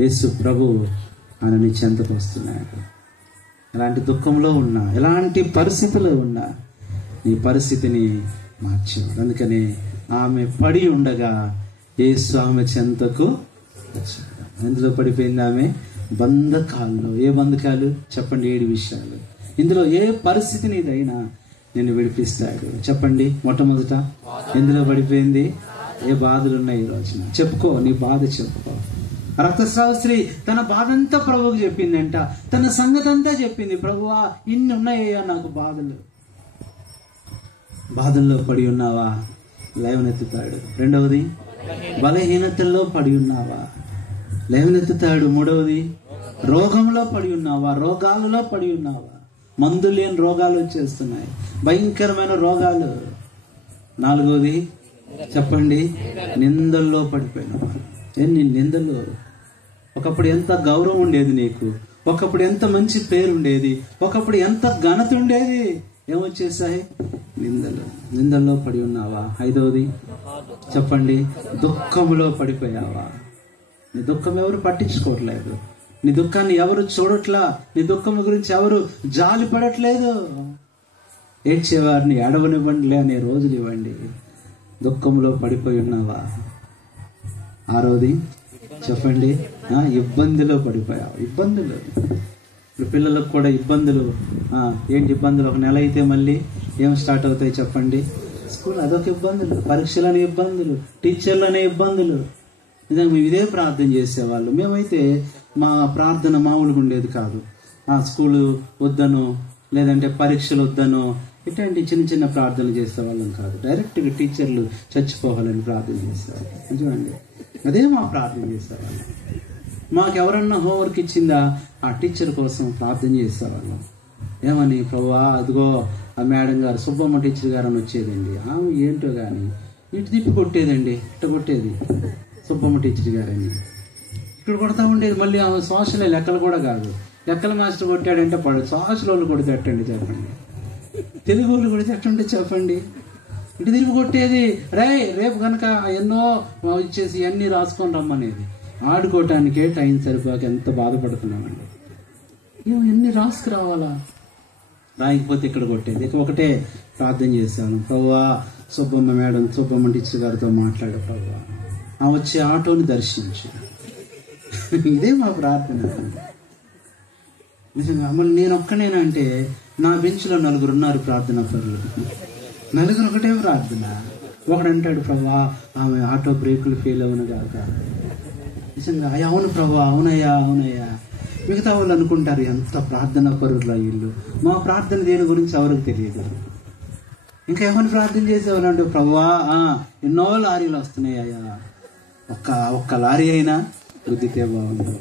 యేసు ప్రభు ఆయన నీ చెంతకు వస్తున్నాడు. ఎలాంటి దుఃఖంలో ఉన్నా, ఎలాంటి పరిస్థితిలో ఉన్నా నీ పరిస్థితిని మార్చేవాడు. అందుకని ఆమె పడి ఉండగా యేసు ఆమె చెంతకు వచ్చాడు. ఎందులో పడిపోయింది ఆమె? బంధకాల్లో. ఏ బంధకాలు చెప్పండి? 7 విషయాలు. ఇందులో ఏ పరిస్థితి నీదైనా నిన్ను విడిపిస్తాడు. చెప్పండి. మొట్టమొదట ఎందులో పడిపోయింది? ఏ బాధలు ఉన్నాయి ఈ రోజున? చెప్పుకో, నీ బాధ చెప్పుకో. రక్తస్రావ స్త్రీ తన బాధంతా ప్రభువుకు చెప్పిందంట, తన సంగతి అంతా చెప్పింది. ప్రభువా, ఇన్ని ఉన్నాయ్యా నాకు బాధలు. బాధల్లో పడి ఉన్నావా? లేవనెత్తుతాడు. రెండవది, బలహీనతల్లో పడి ఉన్నావా? లేవనెత్తుతాడు. మూడవది, రోగంలో పడి ఉన్నావా? రోగాలలో పడి ఉన్నావా? మందు లేని రోగాలు వచ్చేస్తున్నాయి, భయంకరమైన రోగాలు. నాలుగవది చెప్పండి, నిందల్లో పడిపోయినావా? ఎన్ని నిందలు! ఒకప్పుడు ఎంత గౌరవం ఉండేది నీకు, ఒకప్పుడు ఎంత మంచి పేరు ఉండేది, ఒకప్పుడు ఎంత ఘనత ఉండేది, ఏమొచ్చేసాయి? నిందలు. నిందల్లో పడి ఉన్నావా? ఐదవది చెప్పండి, దుఃఖంలో పడిపోయావా? నీ దుఃఖం ఎవరు పట్టించుకోవట్లేదు, నీ దుఃఖాన్ని ఎవరు చూడట్లా, నీ దుఃఖం గురించి ఎవరు జాలి పడట్లేదు. ఏడ్చేవారిని ఏడవనివ్వండిలే అనే రోజులు ఇవ్వండి. దుఃఖంలో పడిపోయి ఉన్నావా? ఆరోది చెప్పండి, ఇబ్బందిలో పడిపోయావు. ఇబ్బందులు. ఇప్పుడు పిల్లలకు కూడా ఇబ్బందులు. ఏంటి ఇబ్బందులు? ఒక నెల అయితే మళ్ళీ ఏం స్టార్ట్ అవుతాయి చెప్పండి? స్కూల్, అదొక ఇబ్బందులు. పరీక్షలనే ఇబ్బందులు, టీచర్లనే ఇబ్బందులు. నిజంగా మేము ఇదే ప్రార్థన చేసేవాళ్ళు. మేమైతే మా ప్రార్థన మామూలుగా ఉండేది కాదు. స్కూలు వద్దను, లేదంటే పరీక్షలు వద్దను, ఇట్లాంటి చిన్న చిన్న ప్రార్థనలు చేసేవాళ్ళం కాదు. డైరెక్ట్గా టీచర్లు చచ్చిపోవాలని ప్రార్థన చేసేవాళ్ళు. నిజమండి, అదే మా ప్రార్థన చేసేవాళ్ళం. మాకెవరన్నా హోంవర్క్ ఇచ్చిందా, ఆ టీచర్ కోసం ప్రార్థన చేసేవాళ్ళం. ఏమని? ప్రభువా, అదిగో ఆ మేడం గారు, సుబ్బమ్మ టీచర్ గారు అని వచ్చేదండి. ఆమె ఏంటో కానీ ఇటు తిప్పి కొట్టేదండి, ఇట్ట కొట్టేది సుబ్బమ్మ టీచర్ గారని. ఇక్కడ కొడతా ఉండేది. మళ్ళీ ఆమె సోషల్ లెక్కలు కూడా కాదు. లెక్కల మాస్టర్ కొట్టాడంటే సోషల్ వాళ్ళు కొడితే ఎట్టండి చెప్పండి, తెలుగు వాళ్ళు కొడితే ఎట్టండి చెప్పండి. ఇటు తిరిగి కొట్టేది. రేపు కనుక ఎన్నో ఇచ్చేసి అన్నీ రాసుకొని రమ్మనేది. ఆడుకోవటానికే టైం సరిపోక ఎంత బాధపడుతున్నామండి. ఎన్ని రాసుకురావాలా? రాయకపోతే ఇక్కడ కొట్టేది. ఇక ఒకటే ప్రార్థన చేశాను, ప్రభువా సుబ్బమ్మ మేడం, సుబ్బమ్మ టీచర్ గారితో మాట్లాడే ప్రభువా, ఆ వచ్చే ఆటోని దర్శించు. ఇదే మా ప్రార్థన. నిజంగా మళ్ళీ నేను ఒక్కనేనంటే నా బెంచ్లో 4 ఉన్నారు ప్రార్థన పరులు. 4 ఒకటే ప్రార్థన. ఒకడంటాడు, ప్రభువా ఆమె ఆటో బ్రేకులు ఫెయిల్ అవును కాక. నిజంగా అవును ప్రభువా, అవునయ్యా అవునయ్యా. మిగతా వాళ్ళు అనుకుంటారు ఎంత ప్రార్థన పరుల ఇల్లు. మా ప్రార్థన దేని గురించి ఎవరికి తెలియదు. ఇంకా ఏమని ప్రార్థన చేసేవాళ్ళు అంటే, ప్రభువా ఎన్నో లారీలు వస్తున్నాయ్యా, ఒక్క లారీ అయినా వృద్ధితే బాగుంది.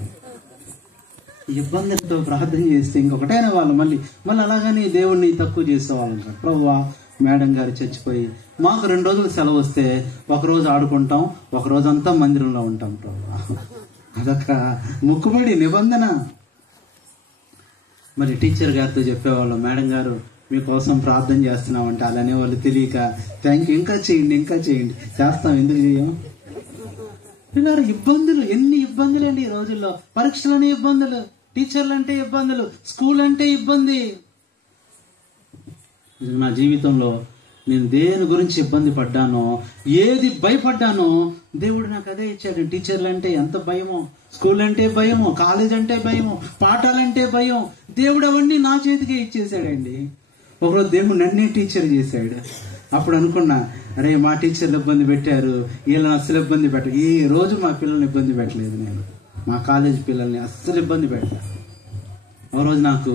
ఇబ్బందులతో ప్రార్థన చేస్తే ఇంకొకటైనా వాళ్ళు మళ్ళీ అలాగని దేవుణ్ణి తక్కువ చేసేవాళ్ళం కాదు. ప్రభువా మేడం గారు చచ్చిపోయి మాకు 2 రోజులు సెలవు వస్తే ఒకరోజు ఆడుకుంటాం, ఒకరోజు అంతా మందిరంలో ఉంటాం ప్రభువా. అదొక మొక్కుబడి, నిబంధన. మరి టీచర్ గారితో చెప్పేవాళ్ళం, మేడం గారు మీకోసం ప్రార్థన చేస్తున్నామంటే అలానే వాళ్ళు తెలియక థ్యాంక్ యూ, ఇంకా చేయండి చేస్తాం, ఎందుకు చేయం? పిల్లలు ఇబ్బందులు, ఎన్ని ఇబ్బందులు అండి ఈ రోజుల్లో. పరీక్షలనే ఇబ్బందులు, టీచర్లు అంటే ఇబ్బందులు, స్కూల్ అంటే ఇబ్బంది. నా జీవితంలో నేను దేని గురించి ఇబ్బంది పడ్డానో, ఏది భయపడ్డానో దేవుడు నాకు అదే ఇచ్చాడు. టీచర్లు అంటే ఎంత భయమో, స్కూల్ అంటే భయమో, కాలేజ్ అంటే భయమో, పాఠాలంటే భయం. దేవుడు అవన్నీ నా చేతికే ఇచ్చేసాడండి. ఒకరోజు దేవుడు నన్నే టీచర్ చేశాడు. అప్పుడు అనుకున్నా, అరే మా టీచర్లు ఇబ్బంది పెట్టారు, వీళ్ళని అస్సలు ఇబ్బంది పెట్టారు. ఈ రోజు మా పిల్లల్ని ఇబ్బంది పెట్టలేదు నేను, మా కాలేజ్ పిల్లల్ని అస్సలు ఇబ్బంది పెట్టా. ఒక రోజు నాకు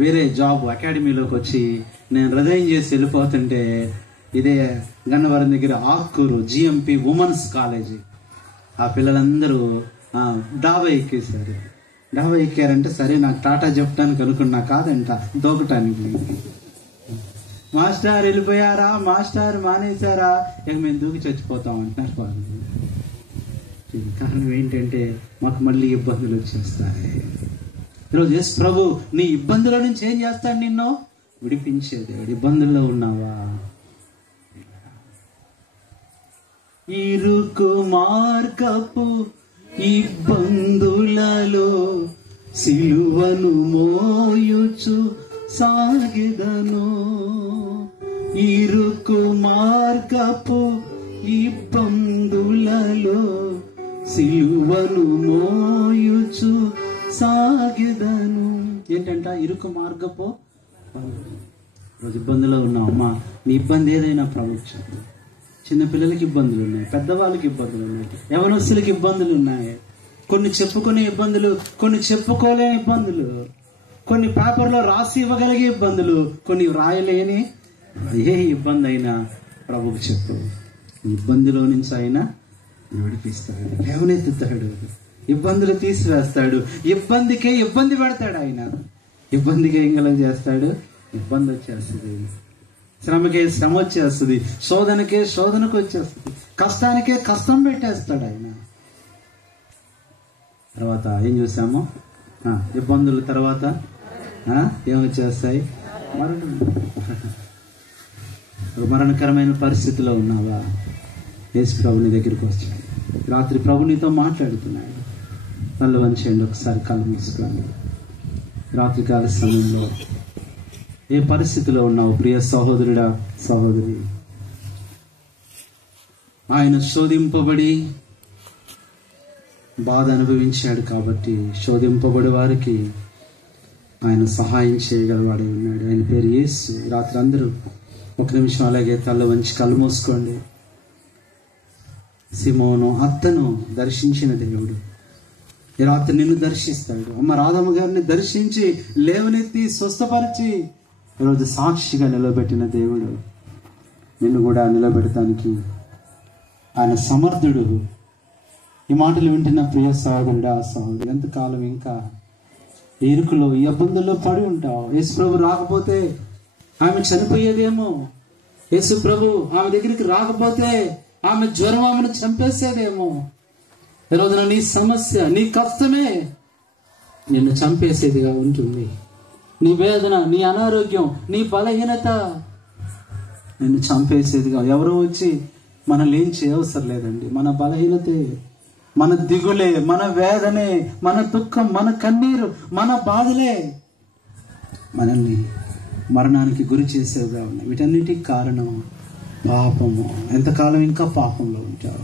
వేరే జాబ్ అకాడమీలోకి వచ్చి నేను రిజైన్ చేసి వెళ్ళిపోతుంటే, ఇదే గన్నవరం దగ్గర ఆక్కూరు జిఎంపి ఉమెన్స్ కాలేజీ, ఆ పిల్లలందరూ డాబా ఎక్కేశారు. డాబా ఎక్కారంటే సరే నాకు టాటా చెప్పడానికి అనుకున్నా, కాదంట దూకటానికి. మాస్టర్ వెళ్ళిపోయారా, మాస్టర్ మానేశారా, ఇక మేము దూకి చచ్చిపోతాం అంటున్నారు వాళ్ళు. కారణం ఏంటంటే మాకు మళ్ళీ ఇబ్బందులు వచ్చేస్తాయి. ఈరోజు ఎస్ ప్రభు నీ ఇబ్బందుల నుంచి ఏం చేస్తాడు? నిన్ను విడిపించేది. ఇబ్బందుల్లో ఉన్నావా? ఇరుకు మార్గపు ఇబ్బందులలో సిలువను మోయుచు సాగెదను. ఇరుకు మార్గపు ఇబ్బందులలో సిలువను మోయుచు సాగెదను. ఏంటంట? ఇరుకు మార్గపు. రోజు ఇబ్బందులో ఉన్నావు అమ్మా, నీ ఇబ్బంది ఏదైనా ప్రభుత్వం. చిన్నపిల్లలకి ఇబ్బందులు ఉన్నాయి, పెద్దవాళ్ళకి ఇబ్బందులు ఉన్నాయి, యవనస్తులకి ఇబ్బందులు ఉన్నాయి. కొన్ని చెప్పుకునే ఇబ్బందులు, కొన్ని చెప్పుకోలేని ఇబ్బందులు, కొన్ని పేపర్లో రాసి ఇవ్వగలిగే ఇబ్బందులు, కొన్ని రాయలేని ఏ ఇబ్బంది అయినా ప్రభుకు చెప్పు. ఇబ్బందిలో నుంచి అయినా విడిపిస్తాడు, లేవనెత్తుతాడు, ఇబ్బందులు తీసివేస్తాడు. ఇబ్బందికే ఇబ్బంది పెడతాడు ఆయన. ఇబ్బందికి ఏం కలుగ చేస్తాడు? ఇబ్బంది వచ్చేస్తుంది. శ్రమకే శ్రమ వచ్చేస్తుంది, శోధనకే శోధనకు వచ్చేస్తుంది, కష్టానికే కష్టం పెట్టేస్తాడు ఆయన. తర్వాత ఏం చూసాము? ఇబ్బందుల తర్వాత ఏమొచ్చేస్తాయి? మరణకరమైన పరిస్థితిలో ఉన్నావా? యేసు ప్రభుని దగ్గరికి వచ్చాడు. రాత్రి ప్రభు నీతో మాట్లాడుతున్నాడు. కళ్ళు వంచేయండి, ఒకసారి కళ్ళు మూసుకోండి. రాత్రికాల సమయంలో ఏ పరిస్థితిలో ఉన్నావు ప్రియ సహోదరుడా, సహోదరి? ఆయన శోధింపబడి బాధ అనుభవించాడు కాబట్టి శోధింపబడి వారికి ఆయన సహాయం చేయగలవాడై ఉన్నాడు. ఆయన పేరు యేసు. రాత్రి అందరూ ఒక నిమిషం అలాగే తల్ల వంచి కళ్ళు మూసుకోండి. సిమోను అత్తను దర్శించిన దేవుడు ఈ రాత్రి నిన్ను దర్శిస్తాడు. అమ్మ రాధమ్మ గారిని దర్శించి లేవనెత్తి స్వస్థపరిచి ఈరోజు సాక్షిగా నిలబెట్టిన దేవుడు నిన్ను కూడా నిలబెడటానికి ఆయన సమర్థుడు. ఈ మాటలు వింటున్న ప్రియ సహోదరుడా, సహోదరు, ఎంతకాలం ఇంకా ఇరుకులో ఈ ఇబ్బందుల్లో పడి ఉంటావు? యేసు ప్రభు రాకపోతే ఆమె చనిపోయేదేమో. యేసు ప్రభు ఆమె దగ్గరికి రాకపోతే ఆమె జ్వరం ఆమెను చంపేసేదేమో. ఈరోజున నీ సమస్య, నీ కష్టమే నిన్ను చంపేసేదిగా ఉంటుంది. నీ వేదన, నీ అనారోగ్యం, నీ బలహీనత నిన్ను చంపేసేదిగా. ఎవరో వచ్చి మనల్ని ఏం చేయవసరం లేదండి. మన బలహీనతే, మన దిగులే, మన వేదనే, మన దుఃఖం, మన కన్నీరు, మన బాధలే మనల్ని మరణానికి గురి చేసేవిగా ఉన్నాయి. వీటన్నిటికి కారణం పాపము. ఎంతకాలం ఇంకా పాపంలో ఉంటావు?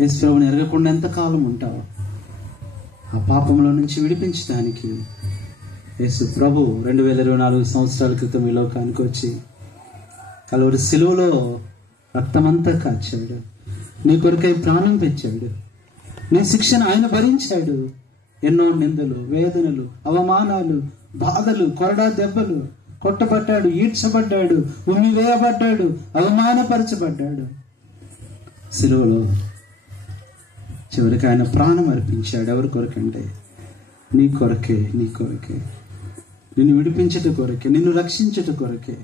యేసు ప్రభువుని ఎరగకుండా ఎంతకాలం ఉంటావు? ఆ పాపంలో నుంచి విడిపించడానికి యేసు ప్రభు 2024 సంవత్సరాల క్రితం ఈ లోకానికి వచ్చి కలువరి శిలువలో రక్తమంతా కాచాడు. నీ కొరకై ప్రాణం పెంచాడు. నీ శిక్షను ఆయన భరించాడు. ఎన్నో నిందలు, వేదనలు, అవమానాలు, బాధలు, కొరడా దెబ్బలు, కొట్టబడ్డాడు, ఈడ్చబడ్డాడు, ఉమ్మివేయబడ్డాడు, అవమానపరచబడ్డాడు. శిలువలో చివరికి ఆయన ప్రాణం అర్పించాడు. ఎవరి కొరకంటే నీ కొరకే, నీ కొరకే, నిన్ను విడిపించట కొరకే, నిన్ను రక్షించట కొరకే.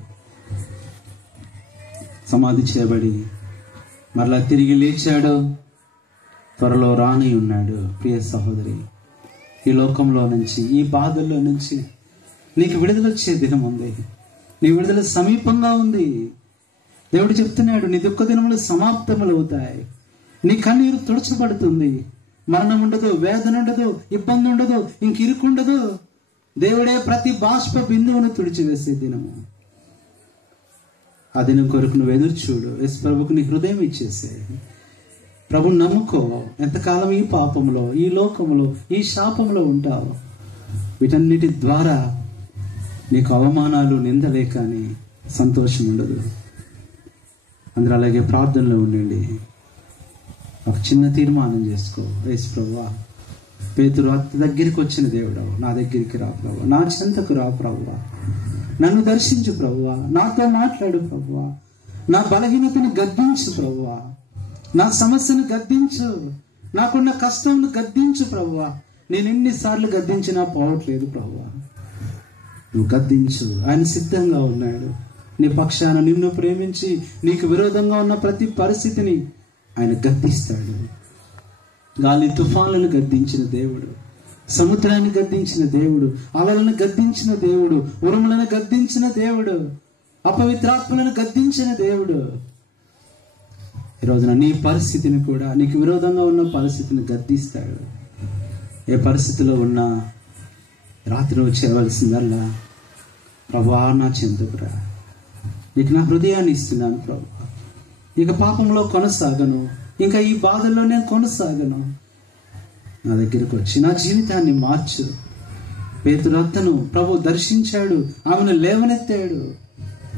సమాధి చేయబడి మరలా తిరిగి లేచాడు. త్వరలో రాని ఉన్నాడు. ప్రియ సహోదరి, ఈ లోకంలో నుంచి, ఈ బాధల్లో నుంచి నీకు విడుదల వచ్చే దినం ఉంది. నీ విడుదల సమీపంగా ఉంది. దేవుడు చెప్తున్నాడు, నీ దుఃఖ దినములు సమాప్తములు అవుతాయి. నీ కన్నీరు తుడచబడుతుంది. మరణం ఉండదు, వేదన ఉండదు, ఇబ్బంది ఉండదు, ఇంక ఇరుకుండదు. దేవుడే ప్రతి బాష్ప బిందువును తుడిచివేసే దినము. ఆ దినం కొరకు నువ్వు ఎదురు చూడు. యేసు ప్రభుకు నీ హృదయం ఇచ్చేసే. ప్రభుని నమ్ముకో. ఎంతకాలం ఈ పాపంలో, ఈ లోకంలో, ఈ శాపంలో ఉంటావు? వీటన్నిటి ద్వారా నీకు అవమానాలు, నిందలే కానీ సంతోషం ఉండదు. అందరూ అలాగే ప్రార్థనలో ఉండండి. ఒక చిన్న తీర్మానం చేసుకో. యేసు ప్రభువా, పేతురు అతి దగ్గరికి వచ్చిన దేవుడవు, నా దగ్గరికి రా ప్రభువా, నా చెంతకు రా ప్రభువా, నన్ను దర్శించు ప్రభువా, నాతో మాట్లాడు ప్రభువా, నా బలహీనతను గద్దించు ప్రభువా, నా సమస్యను గద్దించు, నాకున్న కష్టంను గద్దించు ప్రభువా. నేను ఎన్నిసార్లు గద్దించినా పోవట్లేదు ప్రభువా, నువ్వు గద్దించు. ఆయన సిద్ధంగా ఉన్నాడు. నీ పక్షాన నిన్ను ప్రేమించి నీకు విరోధంగా ఉన్న ప్రతి పరిస్థితిని ఆయన గద్దిస్తాడు. గాలి తుఫాన్లను గద్దించిన దేవుడు, సముద్రాన్ని గద్దించిన దేవుడు, అలలను గద్దించిన దేవుడు, ఉరుములను గద్దించిన దేవుడు, అపవిత్రాత్మలను గద్దించిన దేవుడు ఈ రోజున నీ పరిస్థితిని కూడా, నీకు విరోధంగా ఉన్న పరిస్థితిని గద్దిస్తాడు. ఏ పరిస్థితిలో ఉన్నా రాత్రి నువ్వు చేయవలసిందల్లా, ప్రభువా నా చెందుకురా, నీకు నా హృదయాన్ని ఇస్తున్నాను ప్రభు, ఇక పాపంలో కొనసాగను, ఇంకా ఈ బాధల్లో నేను కొనసాగను, నా దగ్గరికి వచ్చి నా జీవితాన్ని మార్చు. పేతురు అత్తను ప్రభు దర్శించాడు, ఆమెను లేవనెత్తాడు.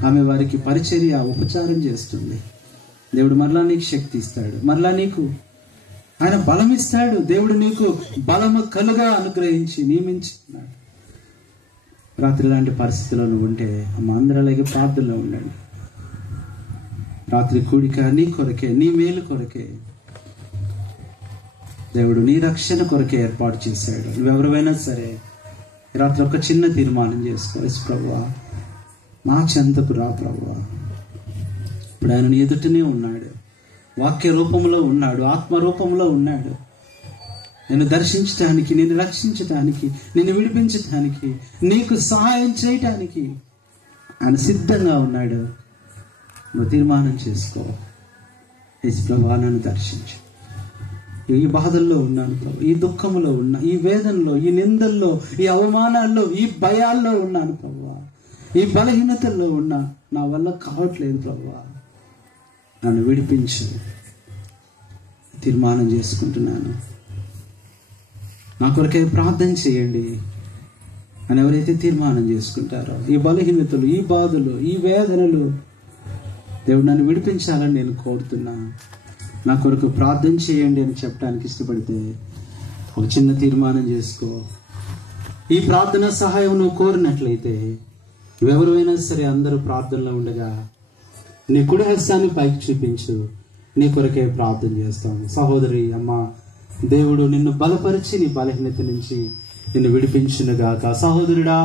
ఆమె వారికి పరిచర్య, ఉపచారం చేస్తుంది. దేవుడు మరలా నీకు శక్తి ఇస్తాడు, మరలా నీకు ఆయన బలం ఇస్తాడు. దేవుడు నీకు బలము కలుగా అనుగ్రహించి నియమించున్నాడు. రాత్రి లాంటి పరిస్థితిలో నువ్వు ఉంటే అమ్మ అందరూ అలాగే ప్రార్థనలో ఉండండి. రాత్రి కూడిక నీ కొరకే, నీ మేలు కొరకే దేవుడు నీ రక్షణ కొరకే ఏర్పాటు చేశాడు. నువ్వెవరైనా సరే రాత్రి ఒక చిన్న తీర్మానం చేసుకో, ప్రభువా నా చెంతకు రా ప్రభువా. ఇప్పుడు ఆయన నీ ఎదుటనే ఉన్నాడు, వాక్య రూపంలో ఉన్నాడు, ఆత్మ రూపంలో ఉన్నాడు. నేను దర్శించడానికి, నేను రక్షించడానికి, నేను విడిపించడానికి, నీకు సహాయం చేయటానికి ఆయన సిద్ధంగా ఉన్నాడు. నువ్వు తీర్మానం చేసుకో, యేసు ప్రభువా నన్ను దర్శించు. ఈ బాధల్లో ఉన్నాను ప్రభు, ఈ దుఃఖంలో ఉన్నా, ఈ వేదనలో, ఈ నిందల్లో, ఈ అవమానాల్లో, ఈ భయాల్లో ఉన్నాను ప్రభువా, ఈ బలహీనతల్లో ఉన్నా, నా వల్ల కావట్లేదు ప్రభువా, నన్ను విడిపించు. తీర్మానం చేసుకుంటున్నాను, నా కొరకై ప్రార్థన చేయండి అని ఎవరైతే తీర్మానం చేసుకుంటారో, ఈ బలహీనతలు, ఈ బాధలు, ఈ వేదనలు దేవుడు నన్ను విడిపించాలని నేను కోరుతున్నా, నా కొరకు ప్రార్థన చేయండి అని చెప్పడానికి ఇష్టపడితే ఒక చిన్న తీర్మానం చేసుకో. ఈ ప్రార్థన సహాయం నువ్వు కోరినట్లయితే నువ్వెవరైనా సరే అందరూ ప్రార్థనలో ఉండగా నీ కుడి హస్తాన్ని పైకి చూపించు, నీ కొరకే ప్రార్థన చేస్తాను. సహోదరి, అమ్మ, దేవుడు నిన్ను బలపరిచి నీ బలహీనత నుంచి నిన్ను విడిపించునుగాక. సహోదరుడా,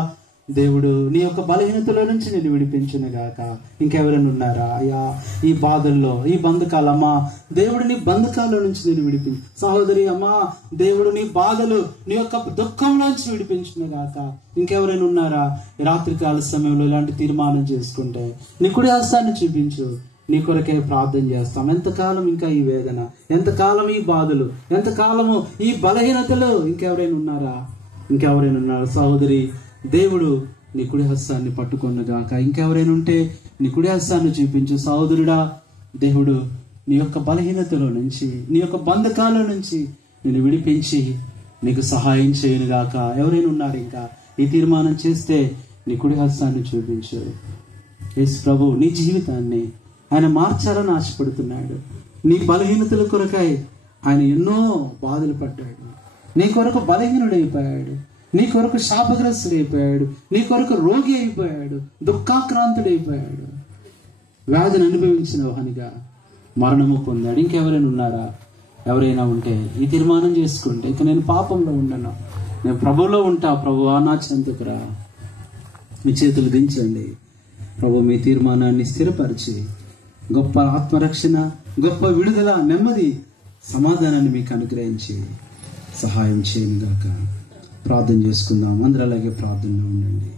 దేవుడు నీ యొక్క బలహీనతలో నుంచి నేను విడిపించునుగాక. ఇంకెవరైనా ఉన్నారా అయ్యా ఈ బాధల్లో, ఈ బంధకాలమ్మా, దేవుడు నీ బంధకాల నుంచి నేను విడిపించు. సహోదరి, అమ్మా, దేవుడు నీ బాధలు, నీ యొక్క దుఃఖంలోంచి విడిపించునుగాక. ఇంకెవరైనా ఉన్నారా ఈ రాత్రికాల సమయంలో ఇలాంటి తీర్మానం చేసుకుంటే నీ కుడి హస్తాన్ని చూపించు, నీ కొరకే ప్రార్థన చేస్తాం. ఎంతకాలం ఇంకా ఈ వేదన, ఎంతకాలం ఈ బాధలు, ఎంతకాలము ఈ బలహీనతలు? ఇంకెవరైనా ఉన్నారా? ఇంకెవరైనా ఉన్నారా? సహోదరి, దేవుడు నీ కుడి హస్తాన్ని పట్టుకొనుగాక. ఇంకెవరైనా ఉంటే నీ కుడి హస్తాన్ని చూపించు. సహోదరుడా, దేవుడు నీ యొక్క బలహీనతలో నుంచి, నీ యొక్క బంధకాల నుంచి నేను విడిపించి నీకు సహాయం చేయనుగాక. ఎవరైనా ఉన్నారు ఇంకా ఈ తీర్మానం చేస్తే నీ కుడి హస్తాన్ని చూపించు. యేసు ప్రభు నీ జీవితాన్ని ఆయన మార్చాలని ఆశపడుతున్నాడు. నీ బలహీనతల కొరకై ఆయన ఎన్నో బాధలు పడ్డాడు. నీ కొరకు బలహీనుడైపోయాడు, నీ కొరకు శాపగ్రస్తుడైపోయాడు, నీ కొరకు రోగి అయిపోయాడు, దుఃఖాక్రాంతుడైపోయాడు, వ్యాధిని అనుభవించిన వానిగా మరణము పొందాడు. ఇంకెవరైనా ఉన్నారా? ఎవరైనా ఉంటే ఈ తీర్మానం చేసుకుంటే ఇక నేను పాపంలో ఉండను, నేను ప్రభువులో ఉంటా, ప్రభువా నా చెంతకురా. మీ చేతులు దించండి. ప్రభు మీ తీర్మానాన్ని స్థిరపరిచి గొప్ప ఆత్మరక్షణ, గొప్ప విడుదల, నెమ్మది, సమాధానాన్ని మీకు అనుగ్రహించి సహాయం చేయనుగాక. ప్రార్థన చేసుకుందాం. అందరూ అలాగే ప్రార్థనలో ఉండండి.